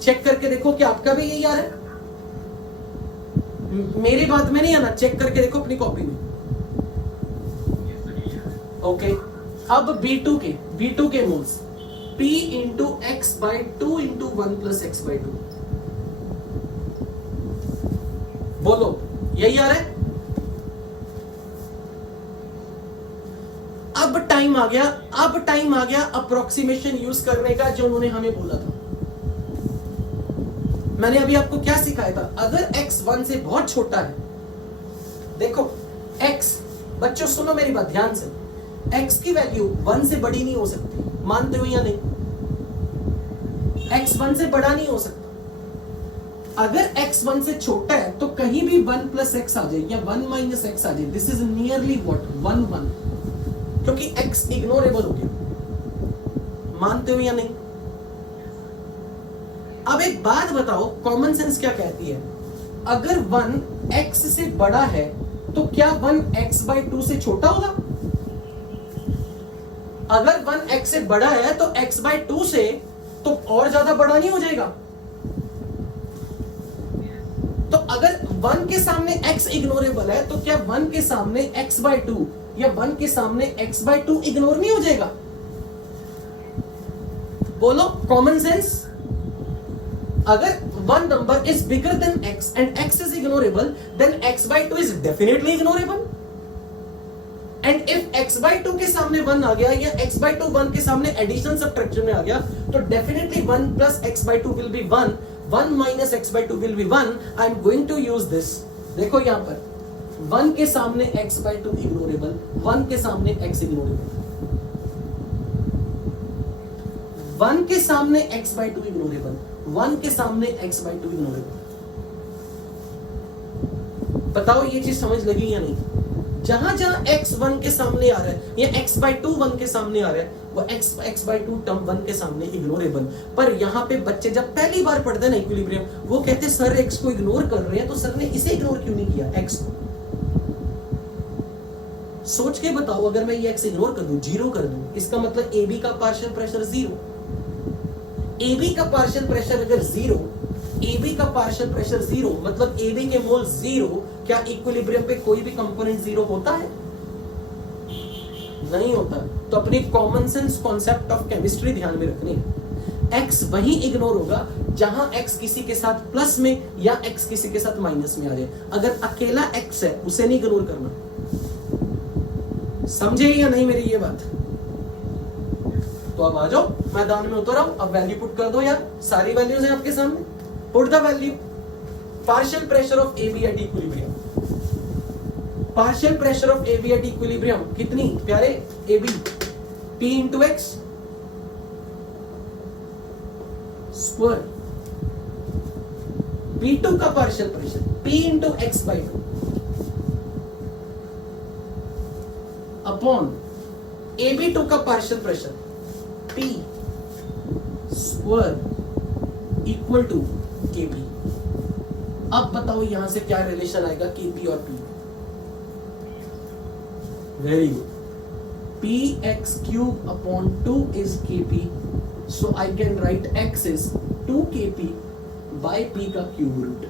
Check करके देखो कि आपका भी यही आ रहा है, मेरी बात में नहीं आना, चेक करके देखो अपनी कॉपी में। ओके, अब B2 के moles, P into x by two into one plus x by two. बोलो यही आ रहा है। अब टाइम आ गया अप्रोक्सीमेशन यूज करने का जो उन्होंने हमें बोला था। मैंने अभी आपको क्या सिखाया था, अगर x 1 से बहुत छोटा है, देखो x, बच्चों सुनो मेरी बात ध्यान से, x की वैल्यू 1 से बड़ी नहीं हो सकती, मानते हो या नहीं? x 1 से बड़ा नहीं हो सकता। अगर x 1 से छोटा है तो कहीं भी 1 प्लस एक्स आ जाए या 1 माइनस एक्स आ जाए, दिस इज नियरली व्हाट 1 1, क्योंकि x इग्नोरेबल हो गया। मानते हो या नहीं? अब एक बात बताओ, कॉमन सेंस क्या कहती है, अगर 1 x से बड़ा है तो क्या 1 x बाई 2 से छोटा होगा? अगर 1 x से बड़ा है तो x बाई 2 से तो और ज्यादा बड़ा नहीं हो जाएगा? तो अगर 1 के सामने x इग्नोरेबल है तो क्या 1 के सामने x बाई 2 या 1 के सामने x बाई 2 इग्नोर नहीं हो जाएगा? बोलो कॉमन सेंस। अगर one number is bigger than x and x is ignorable, then x by 2 is definitely ignorable. And if x by 2 के सामने 1 आ गया या x by 2 1 के सामने addition subtraction में आ गया, तो definitely 1 plus x by 2 will be 1, 1 minus x by 2 will be 1. I am going to use this. देखो यहाँ पर 1 के सामने x by 2 ignorable, 1 के सामने x ignorable, 1 के सामने x by 2 ignorable, 1 के सामने x by 2 इग्नोरेबल। बताओ ये चीज समझ लगी या नहीं? जहां जहां x 1 के सामने आ रहा है या x by 2 1 के सामने आ रहा है, वो x by 2 टर्म 1 के सामने इग्नोरेबल। पर यहां पे बच्चे जब पहली बार पढ़ते हैं ना इक्विलिब्रियम, वो कहते हैं सर x को इग्नोर कर रहे हैं, तो सर ने इसे इग्नोर क्यों नहीं किया x को? सोच के बताओ, अगर मैं ये x इग्नोर कर दूं, जीरो कर दूं, इसका मतलब AB का पार्शियल प्रेशर जीरो। AB का पार्शियल प्रेशर अगर जीरो, AB का पार्शियल प्रेशर जीरो मतलब AB के मोल जीरो, क्या इक्विलिब्रियम पे कोई भी कंपोनेंट जीरो होता है? नहीं होता। तो अपनी common sense concept of chemistry ध्यान में रखनी है। x वहीं इग्नोर होगा जहां x किसी के साथ प्लस में या x किसी के साथ माइनस में आ जाए। अगर अकेला x है उसे नहीं इग्नोर करना। समझे या नहीं मेरी ये बात? तो अब आ जाओ मैदान में उतर आओ, अब वैल्यू पुट कर दो यार, सारी वैल्यूज हैं आपके सामने। Put the value. Partial pressure of AB at equilibrium, partial pressure of AB at equilibrium कितनी प्यारे? AB P into x square, P2 का partial pressure P into x by 2 upon AB2 का partial pressure P square equal to KP। अब बताओ यहां से क्या relation आएगा KP और P? Very good. Px cube upon 2 is KP, so I can write x is 2 KP by P का cube root.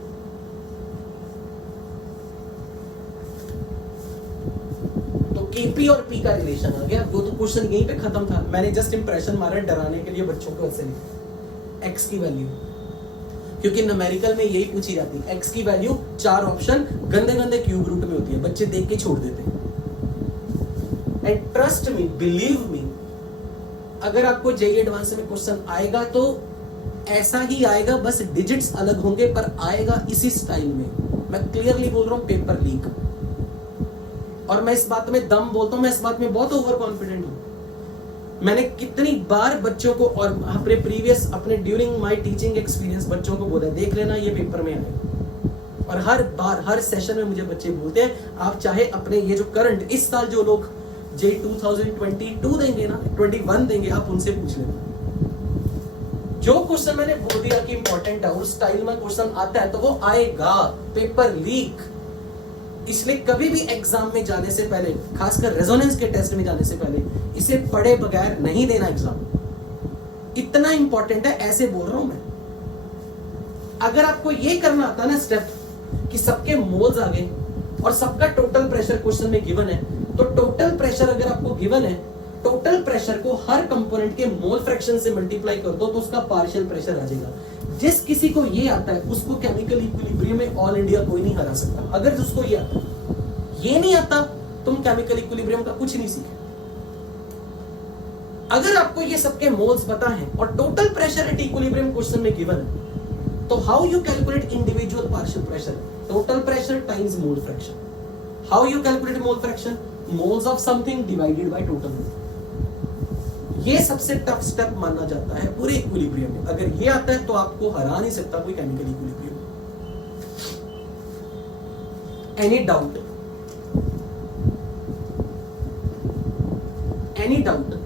KP और P का रिलेशन आ गया। वो तो क्वेश्चन यहीं पे खत्म था। मैंने जस्ट इंप्रेशन मारा डराने के लिए बच्चों को ऐसे लिखा x की वैल्यू, क्योंकि न्यूमेरिकल में यही पूछी जाती है। x की वैल्यू 4 ऑप्शन गंदे गंदे क्यूब रूट में होती है, बच्चे देख के छोड़ देते हैं। And trust me, believe me, अगर आपको जेईई एडवांस में क्वेश्चन आएगा तो ऐसा ही आएगा, बस डिजिट्स अलग होंगे, पर आएगा इसी स्टाइल में। मैं क्लियरली बोल रहा हूं, पेपर लीक। और मैं इस बात में दम बोलता हूं, मैं इस बात में बहुत ओवर कॉन्फिडेंट हूं। मैंने कितनी बार बच्चों को और अपने प्रीवियस अपने ड्यूरिंग माय टीचिंग एक्सपीरियंस बच्चों को बोला, देख लेना ये पेपर में आएगा। और हर बार हर सेशन में मुझे बच्चे बोलते हैं, आप चाहे अपने ये जो करंट इस साल जो लोग जेईई 2022 देंगे ना, 21 देंगे, आप उनसे पूछ लेना। जो क्वेश्चन मैंने बोल दिया कि इंपॉर्टेंट है, उस स्टाइल में क्वेश्चन आता है तो वो आएगा। Paper leak. इसलिए कभी भी एग्जाम में जाने से पहले, खासकर रेजोनेंस के टेस्ट में जाने से पहले, इसे पढ़े बगैर नहीं देना एग्जाम। इतना इंपॉर्टेंट है, ऐसे बोल रहा हूं मैं। अगर आपको ये करना आता ना स्टेप, कि सबके मोल्स आ गए और सबका टोटल प्रेशर क्वेश्चन में गिवन है, तो टोटल प्रेशर अगर आपको गिवन है टोटल प्रेशर को हर कंपोनेंट के मोल फ्रैक्शन से मल्टीप्लाई कर दो तो उसका पार्शियल प्रेशर आ जाएगा। जिस किसी को ये आता है उसको केमिकल इक्विलिब्रियम में ऑल इंडिया कोई नहीं हरा सकता। अगर जिसको ये आता है, ये नहीं आता, तुम केमिकल इक्विलिब्रियम का कुछ नहीं सीखे। अगर आपको ये सबके मोल्स पता है और total pressure at equilibrium question में गिवन है, तो how you calculate individual partial pressure? Total pressure times mole fraction. How you calculate mole fraction? Moles of something divided by total. ये सबसे टफ स्टेप माना जाता है पूरे इक्विलिब्रियम में। अगर ये आता है तो आपको हरा नहीं सकता कोई chemical equilibrium. Any doubt? Any doubt?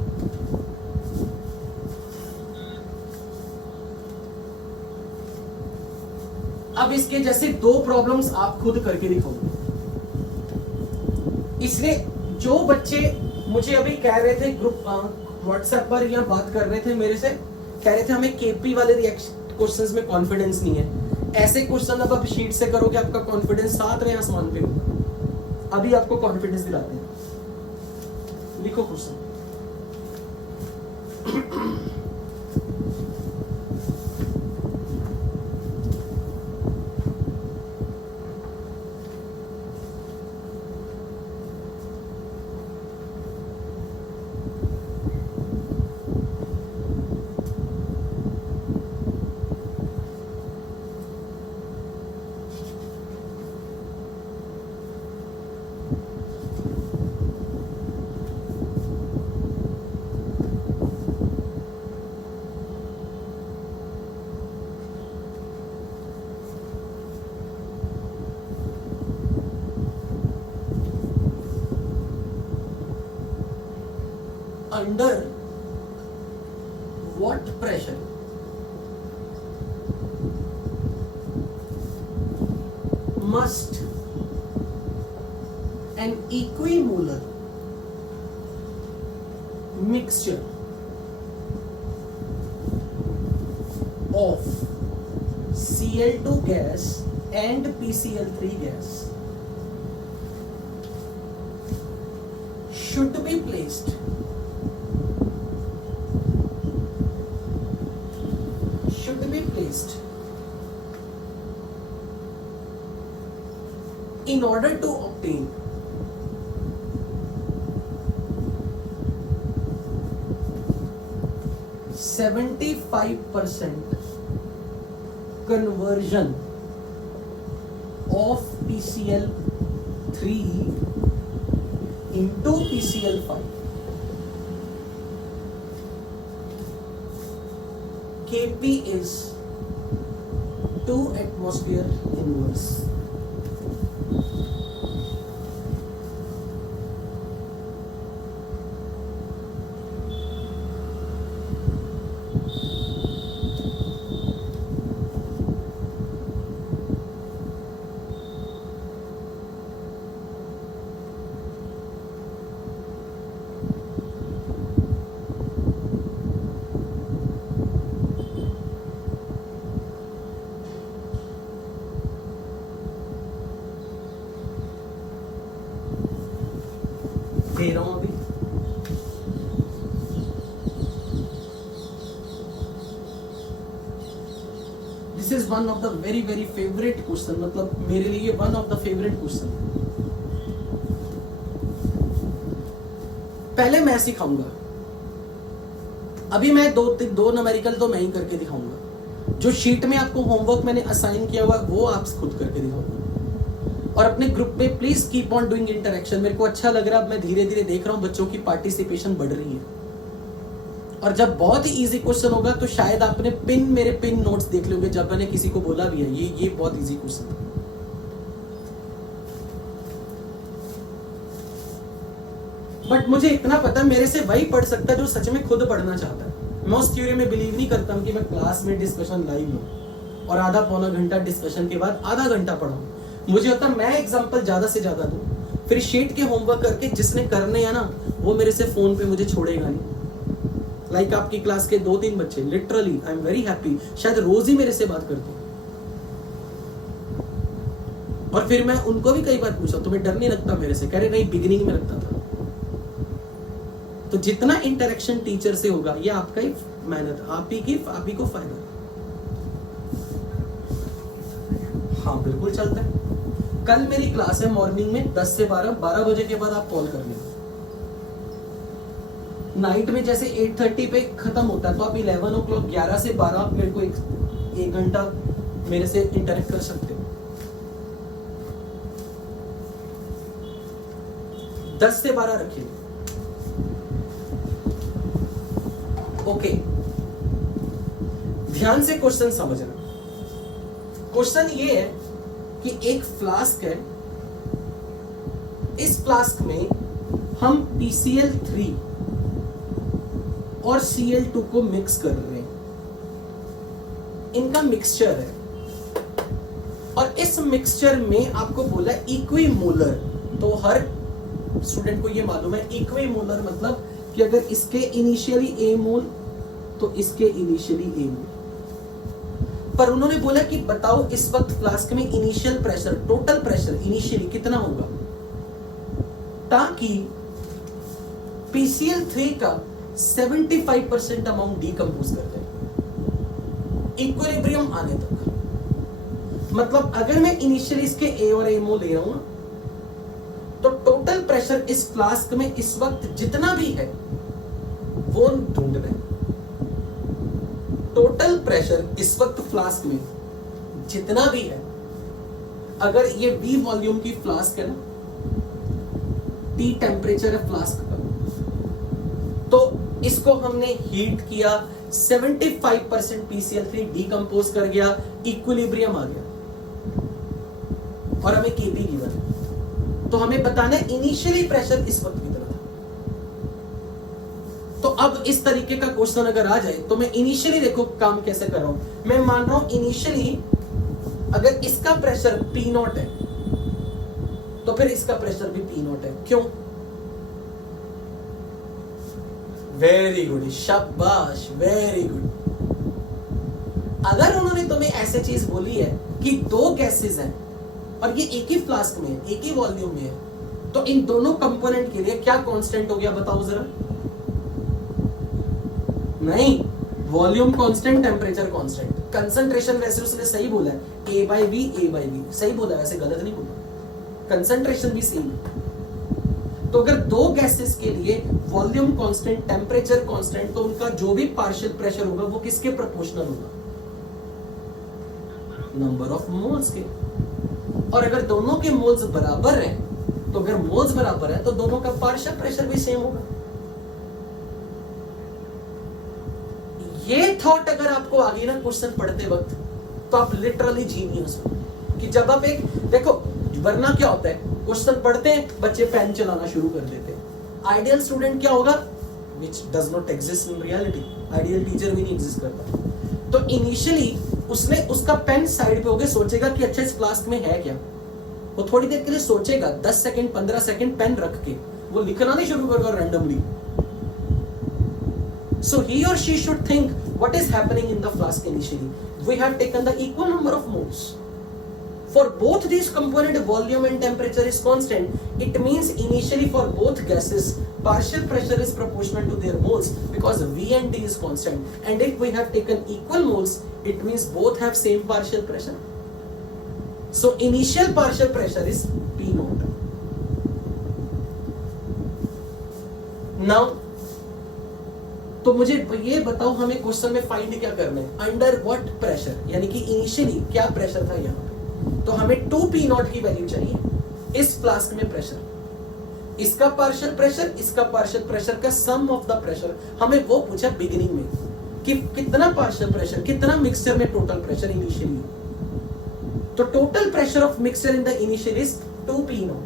अब इसके जैसे दो प्रॉब्लम्स आप खुद करके दिखाओगे। इसलिए जो बच्चे मुझे अभी कह रहे थे ग्रुप व्हाट्सएप पर या बात कर रहे थे मेरे से, कह रहे थे हमें केपी वाले रिएक्शन क्वेश्चंस में कॉन्फिडेंस नहीं है, ऐसे क्वेश्चन अब आप शीट से करोगे आपका कॉन्फिडेंस साथ रहे आसमान पे होगा। अभी आपको कॉन्फिडेंस दिलाते हैं। लिखो question. Under what pressure must an equimolar mixture of Cl2 gas and PCl3 gas should be placed in order to obtain (75% conversion of PCl3 into PCl5. Kp is 2 atmosphere inverse. दे रहा हूं अभी। This is one of the very very favourite question, मतलब मेरे लिए one of the favourite question. पहले मैं सिखाऊंगा, अभी मैं दो न्यूमेरिकल तो मैं ही करके दिखाऊंगा। जो शीट में आपको होमवर्क मैंने असाइन किया हुआ वो आप खुद करके दिखाऊंगा। और अपने ग्रुप में please keep on doing interaction. मेरे को अच्छा लग रहा है, अब मैं धीरे धीरे देख रहा हूँ बच्चों की पार्टिसिपेशन बढ़ रही है। और जब बहुत ही इजी क्वेश्चन होगा तो शायद आपने मेरे पिन नोट्स देख लोगे, जब मैंने किसी को बोला भी है ये बहुत इजी क्वेश्चन था। बट मुझे इतना पता है मेरे से वही पढ़ सकता है जो सच में खुद पढ़ना चाहता है। मैं उस थ्योरी में बिलीव नहीं करता हूँ कि मैं क्लास में डिस्कशन लाइव लूँ और आधा पौना घंटा डिस्कशन के बाद आधा घंटा पढ़ाऊँ। मुझे होता मैं एग्जांपल ज्यादा से ज्यादा दूं, फिर शीट के होमवर्क करके जिसने करने हैं ना वो मेरे से फोन पे मुझे छोड़ेगा नहीं। लाइक आपकी क्लास के 2-3 बच्चे, literally I am very happy, शायद रोज ही मेरे से बात करते हैं। और फिर मैं उनको भी कई बार पूछा तुम्हें डर नहीं लगता मेरे से? कह रहे नहीं, बिगिनिंग में लगता था। तो जितना इंटरेक्शन टीचर से होगा ये आपका ही मेहनत, आप ही को फायदा। हाँ बिल्कुल चलता है। कल मेरी क्लास है मॉर्निंग में 10 से 12 बजे के बाद आप कॉल कर लेना। नाइट में जैसे 8:30 पे खत्म होता है तो आप 11 o'clock 11 से 12 आप मेरे को एक घंटा मेरे से इंटरेक्ट कर सकते हो। 10 से 12 रखिए। ओके, ध्यान से क्वेश्चन समझना। क्वेश्चन ये है कि एक फ्लास्क है, इस फ्लास्क में हम PCl3 और Cl2 को मिक्स कर रहे हैं, इनका मिक्सचर है। और इस मिक्सचर में आपको बोला इक्विमोलर, तो हर स्टूडेंट को ये मालूम है इक्विमोलर मतलब कि अगर इसके इनिशियली A मोल तो इसके इनिशियली A मोल। पर उन्होंने बोला कि बताओ इस वक्त फ्लास्क में initial pressure, total pressure initially कितना होगा, ताकि PCl3 का 75% अमाउंट डीकंपोज कर दे इक्विलिब्रियम आने तक। मतलब अगर मैं इनिशियली इसके A और A मोल ले रहा हूं तो टोटल प्रेशर इस फ्लास्क में इस वक्त जितना भी है वो ढूंढना है। टोटल प्रेशर इस वक्त फ्लास्क में जितना भी है, अगर ये V वॉल्यूम की फ्लास्क है ना, T टेम्परेचर है फ्लास्क का, तो इसको हमने हीट किया, 75% PCl3 डीकंपोज कर गया, इक्विलिब्रियम आ गया और हमें Kp गिवन है। तो हमें बताना है इनिशियली प्रेशर इस वक्त कितना था। तो अब इस तरीके का क्वेश्चन अगर आ जाए तो मैं इनिशियली देखो काम कैसे कर रहा हूं। मैं मान रहा हूं इनिशियली अगर इसका प्रेशर P0 है तो फिर इसका प्रेशर भी P0 है। क्यों? वेरी गुड, शाबाश, वेरी गुड। अगर उन्होंने तुम्हें ऐसे चीज बोली है कि दो गैसेस हैं और ये एक ही फ्लास्क में है, एक ही वॉल्यूम में है, तो इन दोनों कंपोनेंट के लिए क्या कांस्टेंट हो गया बताओ जरा। नहीं, volume constant, temperature constant. Concentration वैसे उसने सही बोला है, A/V सही बोला, वैसे गलत नहीं बोला। कंसंट्रेशन भी सेम है। तो अगर दो गैसेस के लिए वॉल्यूम कांस्टेंट, टेम्परेचर कांस्टेंट, तो उनका जो भी पार्शियल प्रेशर होगा वो किसके प्रोपोर्शनल होगा? नंबर ऑफ मोल्स के। और अगर दोनों के मोल्स बराबर हैं, तो अगर मोल्स बराबर है तो दोनों का पार्शियल प्रेशर भी सेम होगा। ये थॉट अगर आपको आ गई ना क्वेश्चन पढ़ते वक्त, तो आप लिटरली जीनियस हो। कि जब आप एक देखो, वरना क्या होता है, क्वेश्चन पढ़ते हैं बच्चे पेन चलाना शुरू कर देते हैं। आइडियल स्टूडेंट क्या होगा? Which does not exist in reality. Ideal teacher भी नहीं एग्जिस्ट करता। तो इनिशियली उसने उसका पेन साइड पे होके सोचेगा कि अच्छा इस फ्लास्क में है क्या। वो थोड़ी देर के लिए सोचेगा, 10 सेकंड 15 सेकंड पेन रख के वो लिखना नहीं शुरू करेगा randomly. So he or she should think what is happening in the flask initially. We have taken the equal number of moles. For both these component, volume and temperature is constant. It means initially for both gases, partial pressure is proportional to their moles because V and D is constant. And if we have taken equal moles, it means both have same partial pressure. So initial partial pressure is P0. Now, तो मुझे ये बताओ हमें question में find क्या करना है? Under what pressure, यानी कि इनिशियली क्या प्रेशर था यहाँ पे। तो हमें 2P0 की वैल्यू चाहिए इस फ्लास्क में प्रेशर, इसका पार्शियल प्रेशर, इसका पार्शियल प्रेशर का सम ऑफ द प्रेशर। हमें वो पूछा बिगिनिंग में कि कितना पार्शियल प्रेशर, कितना मिक्सचर में टोटल प्रेशर इनिशियली। तो total pressure of mixture in the initial is 2P0,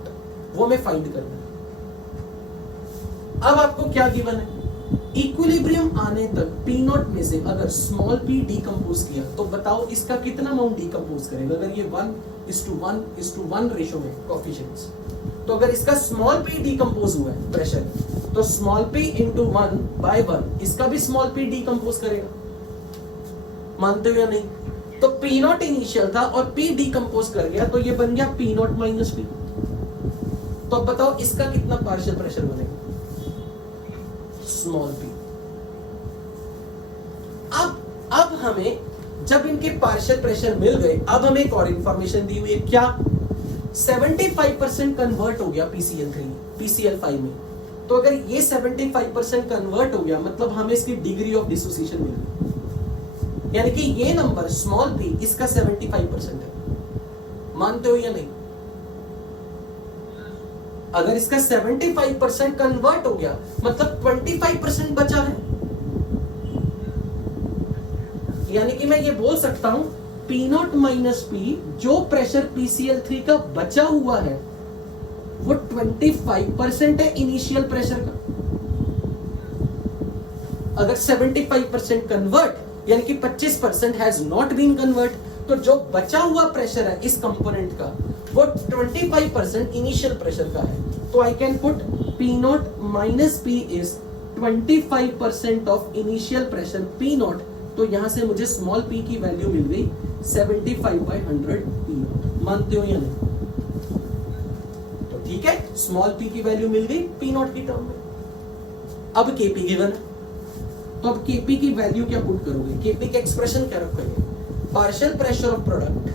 वो हमें फाइंड करना है। अब आपको क्या गिवन है? इक्विलिब्रियम आने तक P0 में से अगर स्मॉल p डीकंपोज किया तो बताओ इसका कितना अमाउंट डीकंपोज करेगा। अगर ये 1:1 रेशो में कोएफिशिएंट्स, तो अगर इसका स्मॉल p डीकंपोज हुआ है प्रेशर, तो स्मॉल p into 1/1 इसका भी स्मॉल p डीकंपोज करेगा। मानते हो या नहीं? तो P0 इनिशियल था और p डीकंपोज कर गया, तो ये बन गया P0 माइनस p। तो अब बताओ इसका कितना पार्शियल प्रेशर बनेगा? Small p। अब हमें जब इनके पार्शियल प्रेशर मिल गए, अब हमें एक और इंफॉर्मेशन दी हुई है, क्या 75% कन्वर्ट हो गया PCl5 में। तो अगर ये 75% कन्वर्ट हो गया मतलब हमें इसकी डिग्री ऑफ डिसोसिएशन मिल गई, यानी कि ये नंबर स्मॉल p इसका 75% है। मानते हो या नहीं? अगर इसका 75% कन्वर्ट हो गया मतलब 25% बचा है, यानी कि मैं ये बोल सकता हूं P0 माइनस P, जो प्रेशर PCl3 का बचा हुआ है वो 25% है इनिशियल प्रेशर का। अगर 75% कन्वर्ट यानी कि 25% हैज नॉट बीन कन्वर्ट, तो जो बचा हुआ प्रेशर है इस कंपोनेंट का वो 25% इनिशियल प्रेशर का है। तो I can put P0 minus P is 25% of initial pressure P0। तो यहां से मुझे स्मॉल p की वैल्यू मिल गई 75/100 P0। मानते हो या नहीं? तो ठीक है, स्मॉल p की वैल्यू मिल गई P0 की टर्म में। अब Kp गिवन है, तो अब Kp की वैल्यू क्या पुट करोगे? Kp का एक्सप्रेशन क्या रखोगे? Partial pressure of product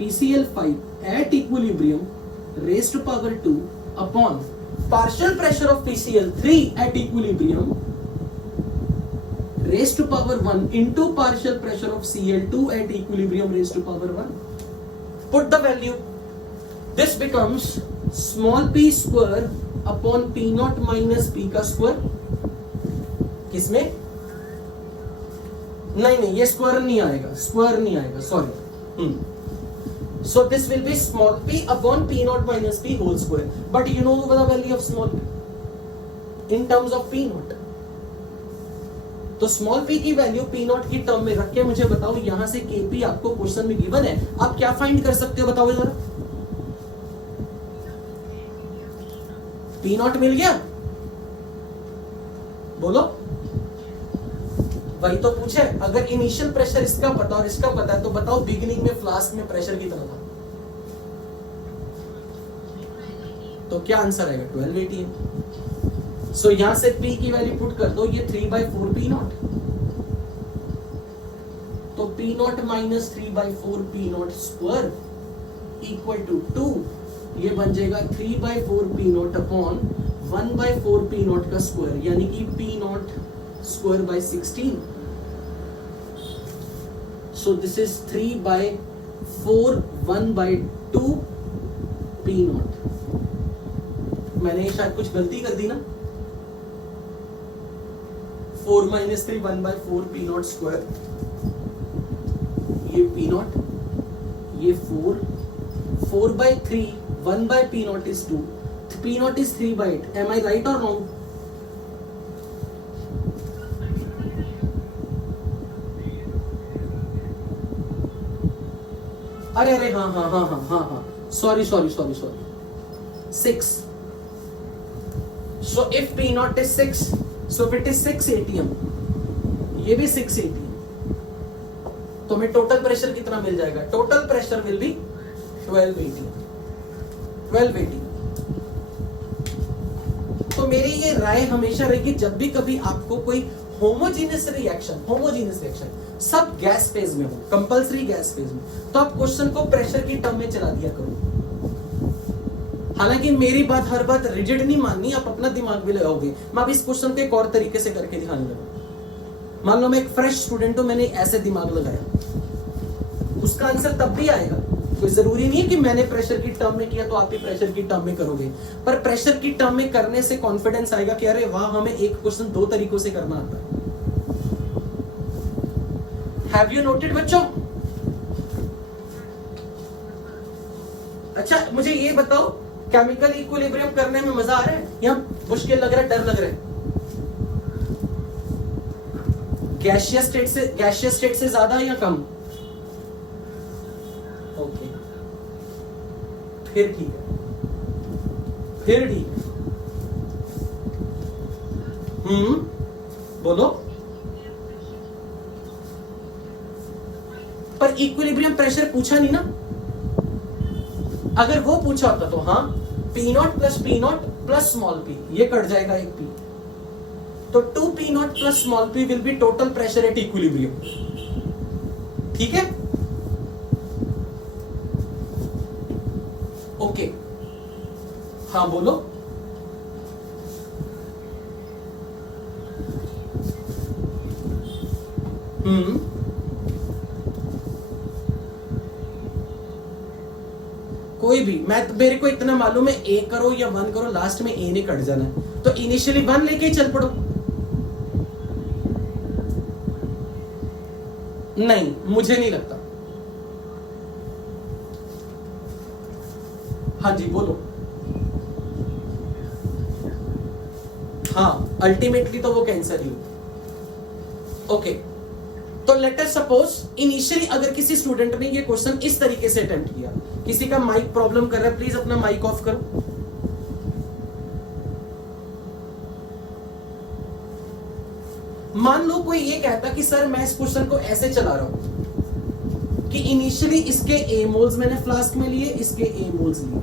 PCl5 at equilibrium raised to power 2 upon partial pressure of PCl3 at equilibrium raised to power 1 into partial pressure of Cl2 at equilibrium raised to power 1. Put the value. This becomes small p square upon P0 minus P का square। किसमें? नहीं ये square नहीं आएगा, sorry. So this will be small p upon P0 minus P whole square. But you know the value of small p in terms of P0। तो small p की value P0 की term में रख के मुझे बताओ, यहां से Kp आपको क्वेश्चन में गिवन है, आप क्या फाइंड कर सकते हो बताओ जरा। P0 मिल गया? बोलो। वही तो पूछे, अगर इनिशियल प्रेशर इसका पता और इसका पता है तो बताओ बिगिनिंग में फ्लास्क में प्रेशर कितना था? तो क्या आंसर आएगा? 1280। सो यहां से P की वैल्यू पुट कर दो, ये 3/4 P0। तो P0 minus 3/4 P0 square equal to 2। ये बन जाएगा 3/4 P0 अपॉन 1/4 P0 का स्क्वायर, यानी कि P0 square by 16। So this is 3/4 1/2 P0। मैंने शायद कुछ गलती कर दी ना? 4 माइनस 3 1/4 P0 स्क्वायर, ये P0, ये 4/3 1/P0 is 2, P0 is 3/8। Am I right or wrong? अरे हाँ, sorry 6। So if P0 is 6, so if it is 6 atm, ये भी 6 atm, तो हमें टोटल प्रेशर कितना मिल जाएगा? Total pressure will be 1280। तो मेरी ये राय हमेशा रहेगी, जब भी कभी आपको कोई होमोजीनियस रिएक्शन सब गैस फेज में हो, कंपल्सरी गैस फेज में, तो आप क्वेश्चन को प्रेशर की टर्म में चला दिया करो। हालांकि मेरी बात हर बात रिजिड नहीं माननी, आप अपना दिमाग भी लगाओगे। मैं अब इस क्वेश्चन को एक और तरीके से करके दिखाने लगा। मान लो मैं एक फ्रेश स्टूडेंट हूं, मैंने ऐसे दिमाग लगाया, उसका आंसर तब भी आएगा। कोई जरूरी नहीं है कि मैंने प्रेशर की टर्म में किया तो आप भी प्रेशर की टर्म में करोगे, पर प्रेशर की टर्म में करने से कॉन्फिडेंस आएगा कि अरे वाह, हमें एक क्वेश्चन 2 तरीकों से करना आता है। हैव यू नोटेड बच्चों? अच्छा मुझे ये बताओ, केमिकल इक्विलिब्रियम करने में मजा आ रहा है या मुश्किल लग रहा है, डर लग रहा है? गैसियस स्टेट से ज्यादा या कम? ओके, फिर ठीक है। बोलो। पर इक्विलिब्रियम प्रेशर पूछा नहीं ना। अगर वो पूछा होता तो हाँ, P0 प्लस स्मॉल p, ये कट जाएगा एक p, तो 2p0 plus small p will be total pressure at equilibrium. ठीक है, ओके। हाँ बोलो। कोई भी, मेरे को इतना मालूम है ए करो या 1 करो, लास्ट में ए ने कट जाना है, तो इनिशियली 1 लेके ही चल पड़ो। नहीं, मुझे नहीं लगता। हाँ जी बोलो। हाँ, अल्टीमेटली तो वो कैंसर ही हो। ओके, तो लेट अस सपोज इनिशियली अगर किसी स्टूडेंट ने ये क्वेश्चन इस तरीके से अटेम्प्ट किया, किसी का माइक प्रॉब्लम कर रहा है, प्लीज अपना माइक ऑफ करो। मान लो कोई ये कहता कि सर मैं इस क्वेश्चन को ऐसे चला रहा हूं कि इनिशियली इसके ए मोल्स मैंने फ्लास्क में लिए, इसके ए मोल्स लिए,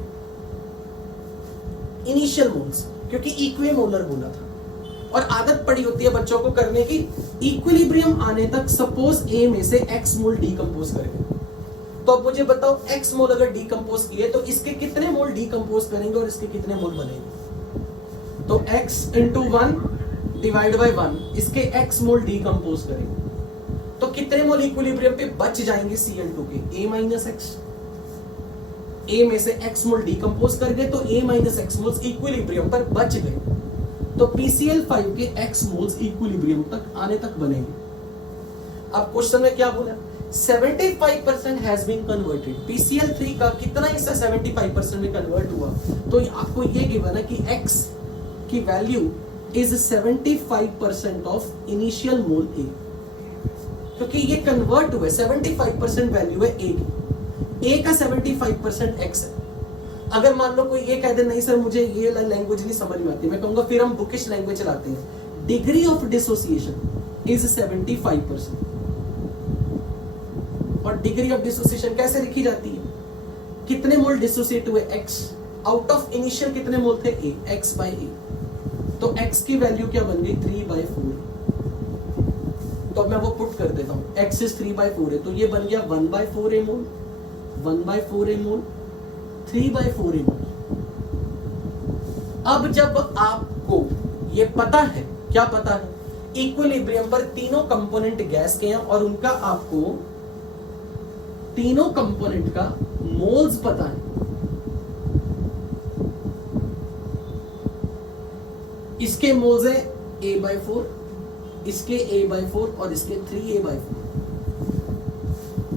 इनिशियल मोल्स, क्योंकि इक्विमोलर बोला था। और आदत पड़ी होती है बच्चों को करने की, इक्विलिब्रियम आने तक सपोज ए में से एक्स मोल डीकंपोज करेंगे, तो अब मुझे बताओ एक्स मोल अगर डीकंपोज किए तो इसके कितने मोल डीकंपोज करेंगे और इसके कितने मोल बनेंगे। तो x इंटू 1 डिवाइड बाई 1, इसके x मोल डीकंपोज करेंगे तो कितने मोल इक्विलिब्रियम पे बच जाएंगे Cl2 के, a माइनस एक्स। a में से x मोल डीकंपोज कर गए तो a minus X moles equilibrium पर बच गए, तो PCl5 के x मोल्स इक्विलिब्रियम तक आने तक बनेंगे। अब क्वेश्चन में क्या बोला, 75% हैज बीन कन्वर्टेड। PCl3 का कितना हिस्सा 75% में कन्वर्ट हुआ, तो आपको ये गिवन है कि x की value is 75% of initial mole A, क्योंकि ये कन्वर्ट हुए 75% वैल्यू है A की, A का 75% x है। अगर मान लो कोई ये कह दे नहीं सर मुझे ये लैंग्वेज नहीं समझ में आती, मैं कहूंगा फिर हम बुकिश लैंग्वेज चलाते हैं। डिग्री ऑफ डिसोसिएशन इज 75%, और डिग्री ऑफ डिसोसिएशन कैसे लिखी जाती है, कितने मोल डिसोसिएट हुए x, आउट ऑफ इनिशियल कितने मोल थे A, x बाई A, तो x की वैल्यू क्या बन गई 3/4। तो अब मैं वो पुट कर देता हूं, x इज 3/4 है, तो ये बन गया 1/4 a mole, 1/4 a mole, 3/4 a मोल। अब जब आपको ये पता है, क्या पता है, इक्विलिब्रियम पर तीनों कंपोनेंट गैस के हैं और उनका आपको तीनों कंपोनेंट का मोल्स पता है, इसके मोल्स है a/4, इसके a/4 और इसके 3a/4।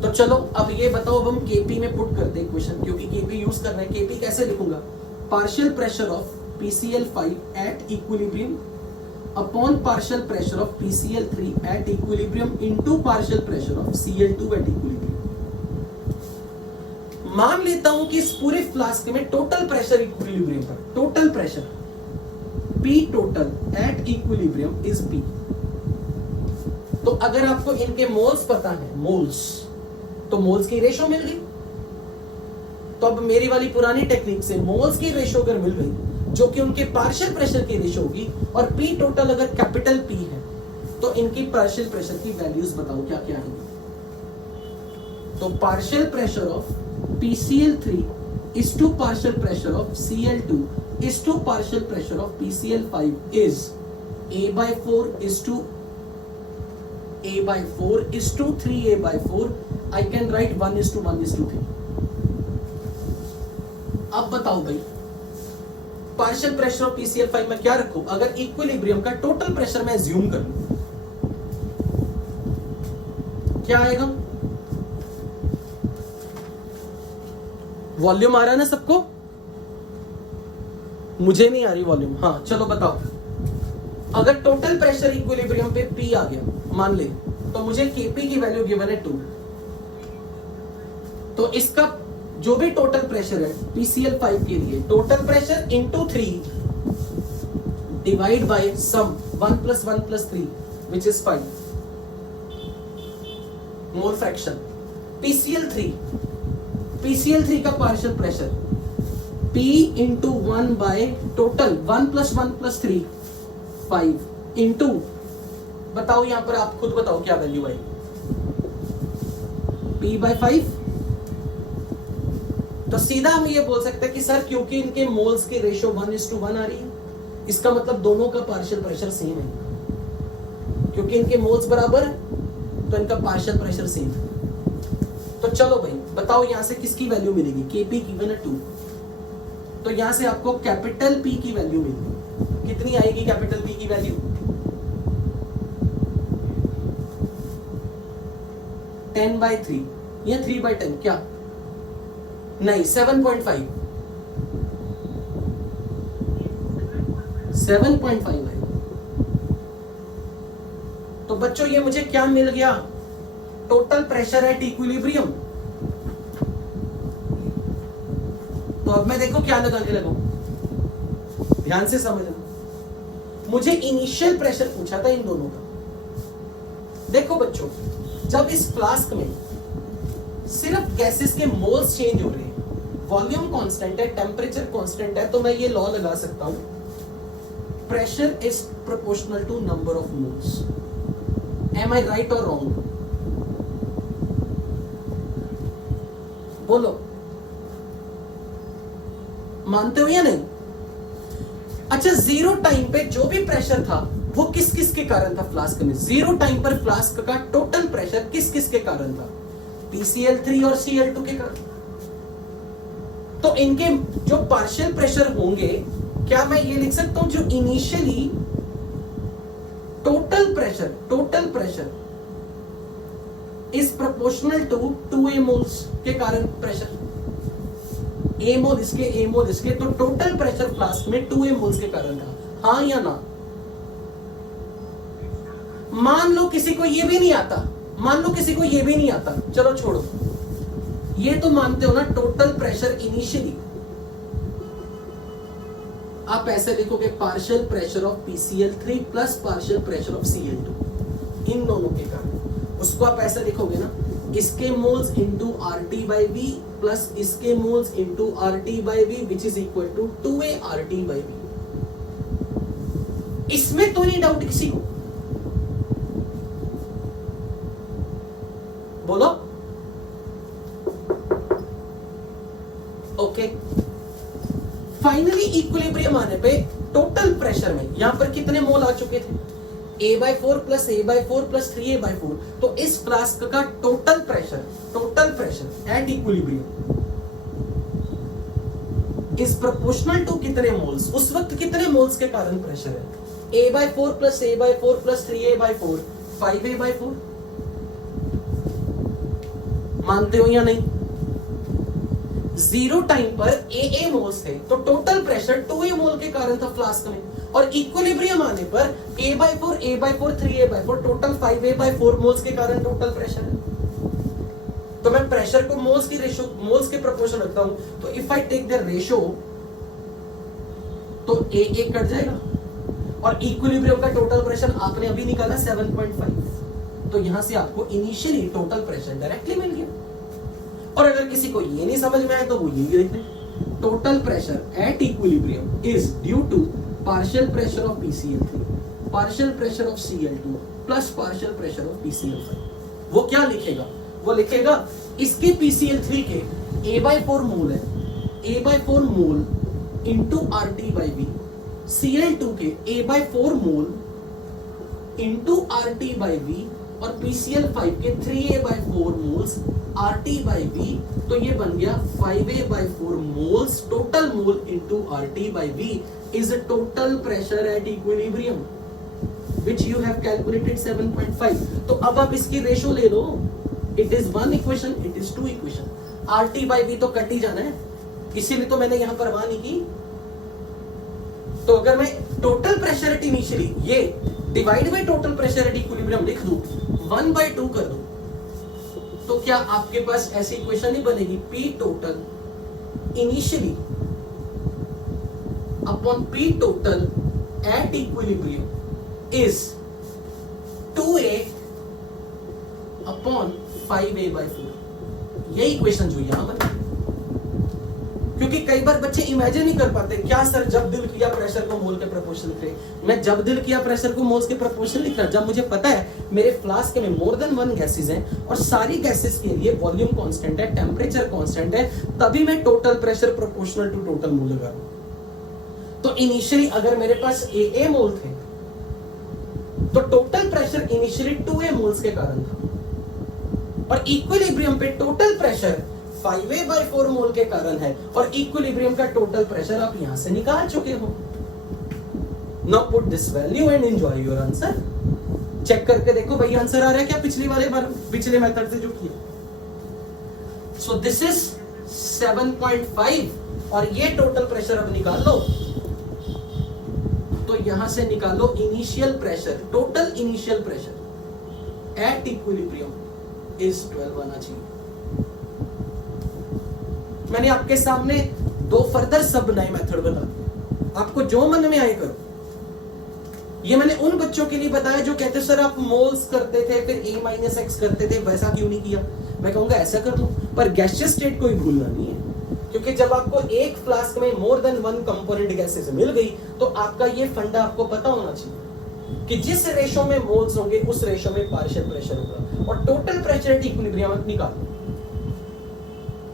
तो चलो अब ये बताओ, अब हम Kp में पुट करते हैं क्वेश्चन, क्योंकि Kp यूज करना है। Kp कैसे लिखूंगा, partial pressure of PCl5 at equilibrium upon partial pressure of PCl3 at equilibrium into partial pressure of Cl2 at equilibrium. मान लेता हूं कि इस पूरे फ्लास्क में टोटल प्रेशर इक्विलिब्रियम पर, total pressure P total eight equilibrium is P। तो अगर आपको इनके मोल्स पता है, मोल्स, तो मोल्स की रेशो मिल गई। तो अब मेरी वाली पुरानी टेक्निक से मोल्स की रेशो अगर मिल गई जो कि उनके पार्शियल प्रेशर की रेशो होगी, और P टोटल अगर कैपिटल P है तो इनकी पार्शियल प्रेशर की वैल्यूज बताओ क्या क्या आएंगी। तो partial pressure of PCl3 is to partial pressure of Cl2 is to partial pressure of PCl5 is a/4 is to 3a/4। I can write 1:1:3। अब बताओ भाई, पार्शियल प्रेशर ऑफ PCl5 में क्या रखूं, अगर इक्विलिब्रियम का टोटल प्रेशर मैं assume कर लूं, क्या आएगा, वॉल्यूम आ रहा है ना सबको, मुझे नहीं आ रही वॉल्यूम। हाँ चलो बताओ, अगर टोटल प्रेशर इक्विलिब्रियम पे P आ गया मान ले, तो मुझे Kp की वैल्यू गिवन है 2, तो इसका जो भी टोटल प्रेशर है PCl5 के लिए, total pressure into 3 divide by sum 1 + 1 + 3 which is 5 mole fraction. PCl3 का partial pressure P into 1 by total 1 + 1 + 3 5 into, बताओ यहां पर आप खुद बताओ क्या वैल्यू आई, P/5। तो सीधा हम ये बोल सकते हैं कि सर क्योंकि इनके मोल्स की रेशियो 1:1 आ रही है, इसका मतलब दोनों का पार्शियल प्रेशर सेम है। क्योंकि इनके मोल्स बराबर है तो इनका पार्शियल प्रेशर सेम है। तो चलो भाई बताओ यहां से किसकी वैल्यू मिलेगी, Kp गिवन है 2। तो यहां से आपको कैपिटल P की वैल्यू मिलेगी। कितनी आएगी कैपिटल P की वैल्यू? 10/3 या 3/10 क्या? नहीं, 7.5 है। तो बच्चों ये मुझे क्या मिल गया? Total pressure at equilibrium. तो अब मैं देखो क्या लगाने लगा, ध्यान से समझना। मुझे इनिशियल प्रेशर पूछा था इन दोनों का। देखो बच्चों, जब इस फ्लास्क में सिर्फ गैसेस के मोल्स चेंज हो रहे हैं, वॉल्यूम कांस्टेंट है, टेम्परेचर कांस्टेंट है, तो मैं ये लॉ लगा सकता हूं, pressure is proportional to number of moles. Am I right और रॉन्ग? बोलो, मानते हो या नहीं? अच्छा, जीरो टाइम पे जो भी प्रेशर था वो किस किस के कारण था फ्लास्क में? जीरो टाइम पर फ्लास्क का टोटल प्रेशर किस किस के कारण था? PCl3 और Cl2 के कारण। तो इनके जो पार्शियल प्रेशर होंगे, क्या मैं ये लिख सकता हूं जो initially total pressure is proportional to 2A moles के कारण प्रेशर, A मोल इसके, तो टोटल प्रेशर फ्लास्क में 2A मोल्स के कारण था। हाँ या ना? मान लो किसी को ये भी नहीं आता, चलो छोड़ो, ये तो मानते हो ना टोटल प्रेशर इनिशियली। आप ऐसे लिखोगे partial pressure of PCl3 plus partial pressure of Cl2, इन दोनों के कारण। उसको आप ऐसे लिखोगे ना, इसके मोल्स इंटू RT/V प्लस इसके moles into RT/V which is equal to 2A RT/V। इसमें तो नहीं डाउट किसी को? बोलो। ओके, फाइनली इक्विलिब्रियम आने पे टोटल प्रेशर में यहां पर कितने मोल आ चुके थे? A/4 plus A/4 plus 3A/4। तो इस फ्लास्क का total pressure at equilibrium is proportional to कितने मोल्स? उस वक्त कितने मोल्स के कारण प्रेशर है? A/4 plus A/4 plus 3A/4 5A/4। मानते हो या नहीं? जीरो टाइम पर AA मोल्स थे, तो टोटल प्रेशर 2A मोल के कारण था फ्लास्क में। और इक्विलिब्रियम आने पर A/4 3A/4 total 5A/4 moles के कारण टोटल प्रेशर है। तो मैं प्रेशर को मोल्स के प्रोपोर्शन रखता हूं, तो if I take the ratio तो AA कट जाएगा। और इक्विलिब्रियम का टोटल प्रेशर आपने अभी निकाला 7.5, तो यहां से आपको इनिशियली टोटल प्रेशर डायरेक्टली मिल गया। और अगर किसी को ये नहीं समझ में आए तो वो ये लिख लें, total pressure at equilibrium is due to partial pressure of PCl3, partial pressure of Cl2 plus partial pressure of PCl5। वो क्या लिखेगा? वो लिखेगा इसके PCl3 के A/4 मोल है, A/4 mole into RT/V, Cl2 के A/4 मोल इंटू RT/V और PCl5 के 3A/4 मोल्स RT/V। तो ये बन गया 5A/4 moles total mole into RT/V is a total pressure at equilibrium which you have calculated 7.5। तो अब आप इसकी रेशो ले लो, it is 1 equation, it is 2 equation। RT/V तो कट ही जाना है, इसीलिए तो मैंने यहां परवाह नहीं की। तो अगर मैं टोटल प्रेशर एट इनिशियली ये divide by total pressure at equilibrium लिख दूं, 1/2 कर दूं, तो क्या आपके पास ऐसी इक्वेशन नहीं बनेगी? P total initially upon P total eight equilibrium is 2A upon 5A/4। यही इक्वेशन जो यहां बनी, क्योंकि कई बार बच्चे इमेजिन नहीं कर पाते, क्या सर जब दिल किया प्रेशर को मोल के प्रोपोर्शन लिख रहे। मैं जब दिल किया प्रेशर को मोल्स के प्रोपोर्शन लिख रहा, जब मुझे पता है मेरे फ्लास्क में मोर देन 1 गैसेस हैं और सारी गैसेस के लिए वॉल्यूम कांस्टेंट है, टेम्परेचर कांस्टेंट है, तभी मैं total pressure proportional to total mole लगा रहा हूं। तो इनिशियली अगर मेरे पास AA मोल थे तो total pressure initially 2A moles के कारण था, और इक्विलिब्रियम पे टोटल प्रेशर 5A/4 मोल के कारण है, और इक्विलिब्रियम का टोटल प्रेशर आप यहां से निकाल चुके हो। Now put this value and enjoy your answer. Check करके देखो भाई आंसर आ रहा है क्या पिछले मेथड से जो किया। सो दिस इज 7.5 और ये टोटल प्रेशर अब निकाल लो। तो यहां से निकालो initial pressure, total initial pressure at equilibrium is 12 आना चाहिए। मैंने आपके सामने 2 फर्दर सब नए मेथड बता दिए, आपको जो मन में आए करो। ये मैंने उन बच्चों के लिए बताया जो कहते सर आप मोल्स करते थे फिर A-X करते थे, वैसा क्यों नहीं किया। मैं कहूंगा ऐसा कर लो, पर गैसियस स्टेट को ही भूलना नहीं है, क्योंकि जब आपको एक फ्लास्क में मोर देन 1 कंपोनेंट गैसेस मिल गई तो आपका ये फंडा आपको पता होना चाहिए कि जिस रेशो में मोल्स होंगे उस रेशो में पार्शियल प्रेशर होगा, और टोटल प्रेशर एट इक्विलिब्रियम निकालो।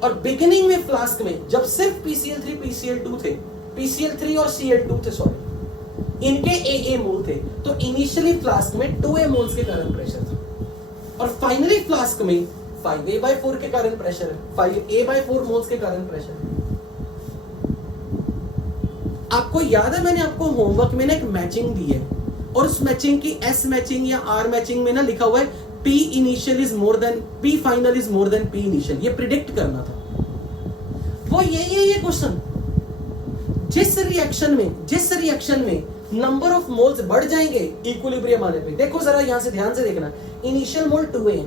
और बिगिनिंग में फ्लास्क में जब सिर्फ PCl3 PCl2 थे, PCl3 और Cl2 थे सॉरी, इनके AA मोल थे, तो इनिशियली फ्लास्क में 2A मोल्स के कारण प्रेशर था, और फाइनली फ्लास्क में 5A/4 के कारण प्रेशर है, 5A/4 मोल्स के कारण प्रेशर है। आपको याद है मैंने आपको होमवर्क में ना एक मैचिंग दी है, और उस मैचिंग की S मैचिंग या R मैचिंग में ना लिखा हुआ है P initial is more than P final is more than P initial. ये प्रिडिक्ट करना था, वो यही है ये क्वेश्चन। जिस रिएक्शन में नंबर ऑफ मोल्स बढ़ जाएंगे इक्विलिब्रियम आने पे, देखो जरा यहां से ध्यान से देखना, इनिशियल मोल 2A है,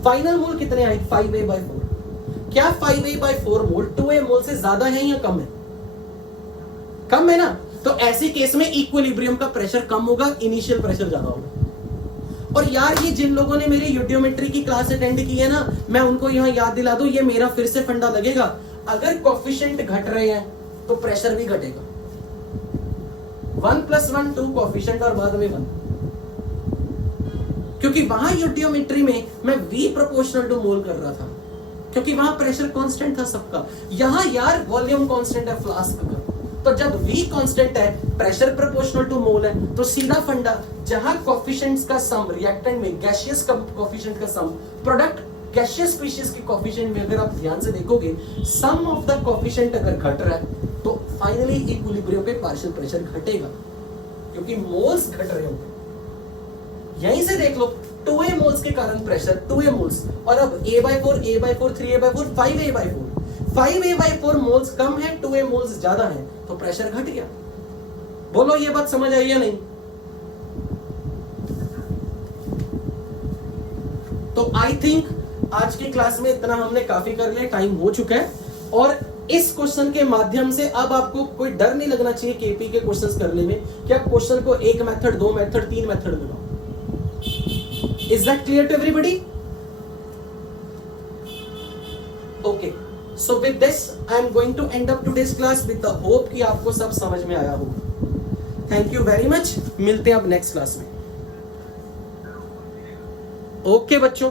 फाइनल मोल कितने आए 5A/4। क्या 5A/4 मोल 2A मोल से ज्यादा है या कम है? कम है ना। तो ऐसे केस में इक्विलिब्रियम का प्रेशर कम होगा, इनिशियल प्रेशर ज्यादा होगा। और यार ये जिन लोगों ने मेरी यूडियोमेट्री की क्लास अटेंड की है ना, मैं उनको यहां याद दिला दूं, ये मेरा फिर से फंडा लगेगा। अगर कोफिशिएंट घट रहे हैं तो प्रेशर भी घटेगा। 1 + 1 2 कोफिशिएंट और बाद में 1, क्योंकि वहां यूडियोमेट्री में मैं V प्रोपोर्शनल टू मोल कर रहा था, क्योंकि वहां प्रेशर कांस्टेंट था सबका। यहां यार वॉल्यूम कांस्टेंट है फ्लास्क का, तो जब V कांस्टेंट है, प्रेशर प्रोपोर्शनल टू मोल है, तो सीधा फंडा जहां कोफिशिएंट्स का सम, रिएक्टेंट में गैसियस कोफिशिएंट का सम, प्रोडक्ट गैसियस स्पीशीज के कोफिशिएंट में अगर आप ध्यान से देखोगे, सम ऑफ द कोफिशिएंट अगर घट रहा है तो फाइनली इक्विलिब्रियम पे पार्शियल प्रेशर घटेगा, क्योंकि मोल्स घट रहे होंगे। यहीं से देख लो 2A मोल्स के कारण प्रेशर 2A मोल्स, और अब A/4 A/4 3A/4 5A/4 5A/4 moles कम है, 2A मोल्स ज्यादा है, तो प्रेशर घट गया। बोलो ये बात समझ आई या नहीं? तो आई थिंक आज की क्लास में इतना हमने काफी कर लिया, टाइम हो चुका है। और इस क्वेश्चन के माध्यम से अब आपको कोई डर नहीं लगना चाहिए केपी के क्वेश्चंस करने में कि आप क्वेश्चन को 1 मेथड 2 मेथड 3 मेथड लगाओ। Is that clear to everybody? Okay, so with this I am going to end up today's class with the hope कि आपको सब समझ में आया होगा। थैंक यू वेरी मच, मिलते हैं अब नेक्स्ट क्लास में। ओके बच्चों।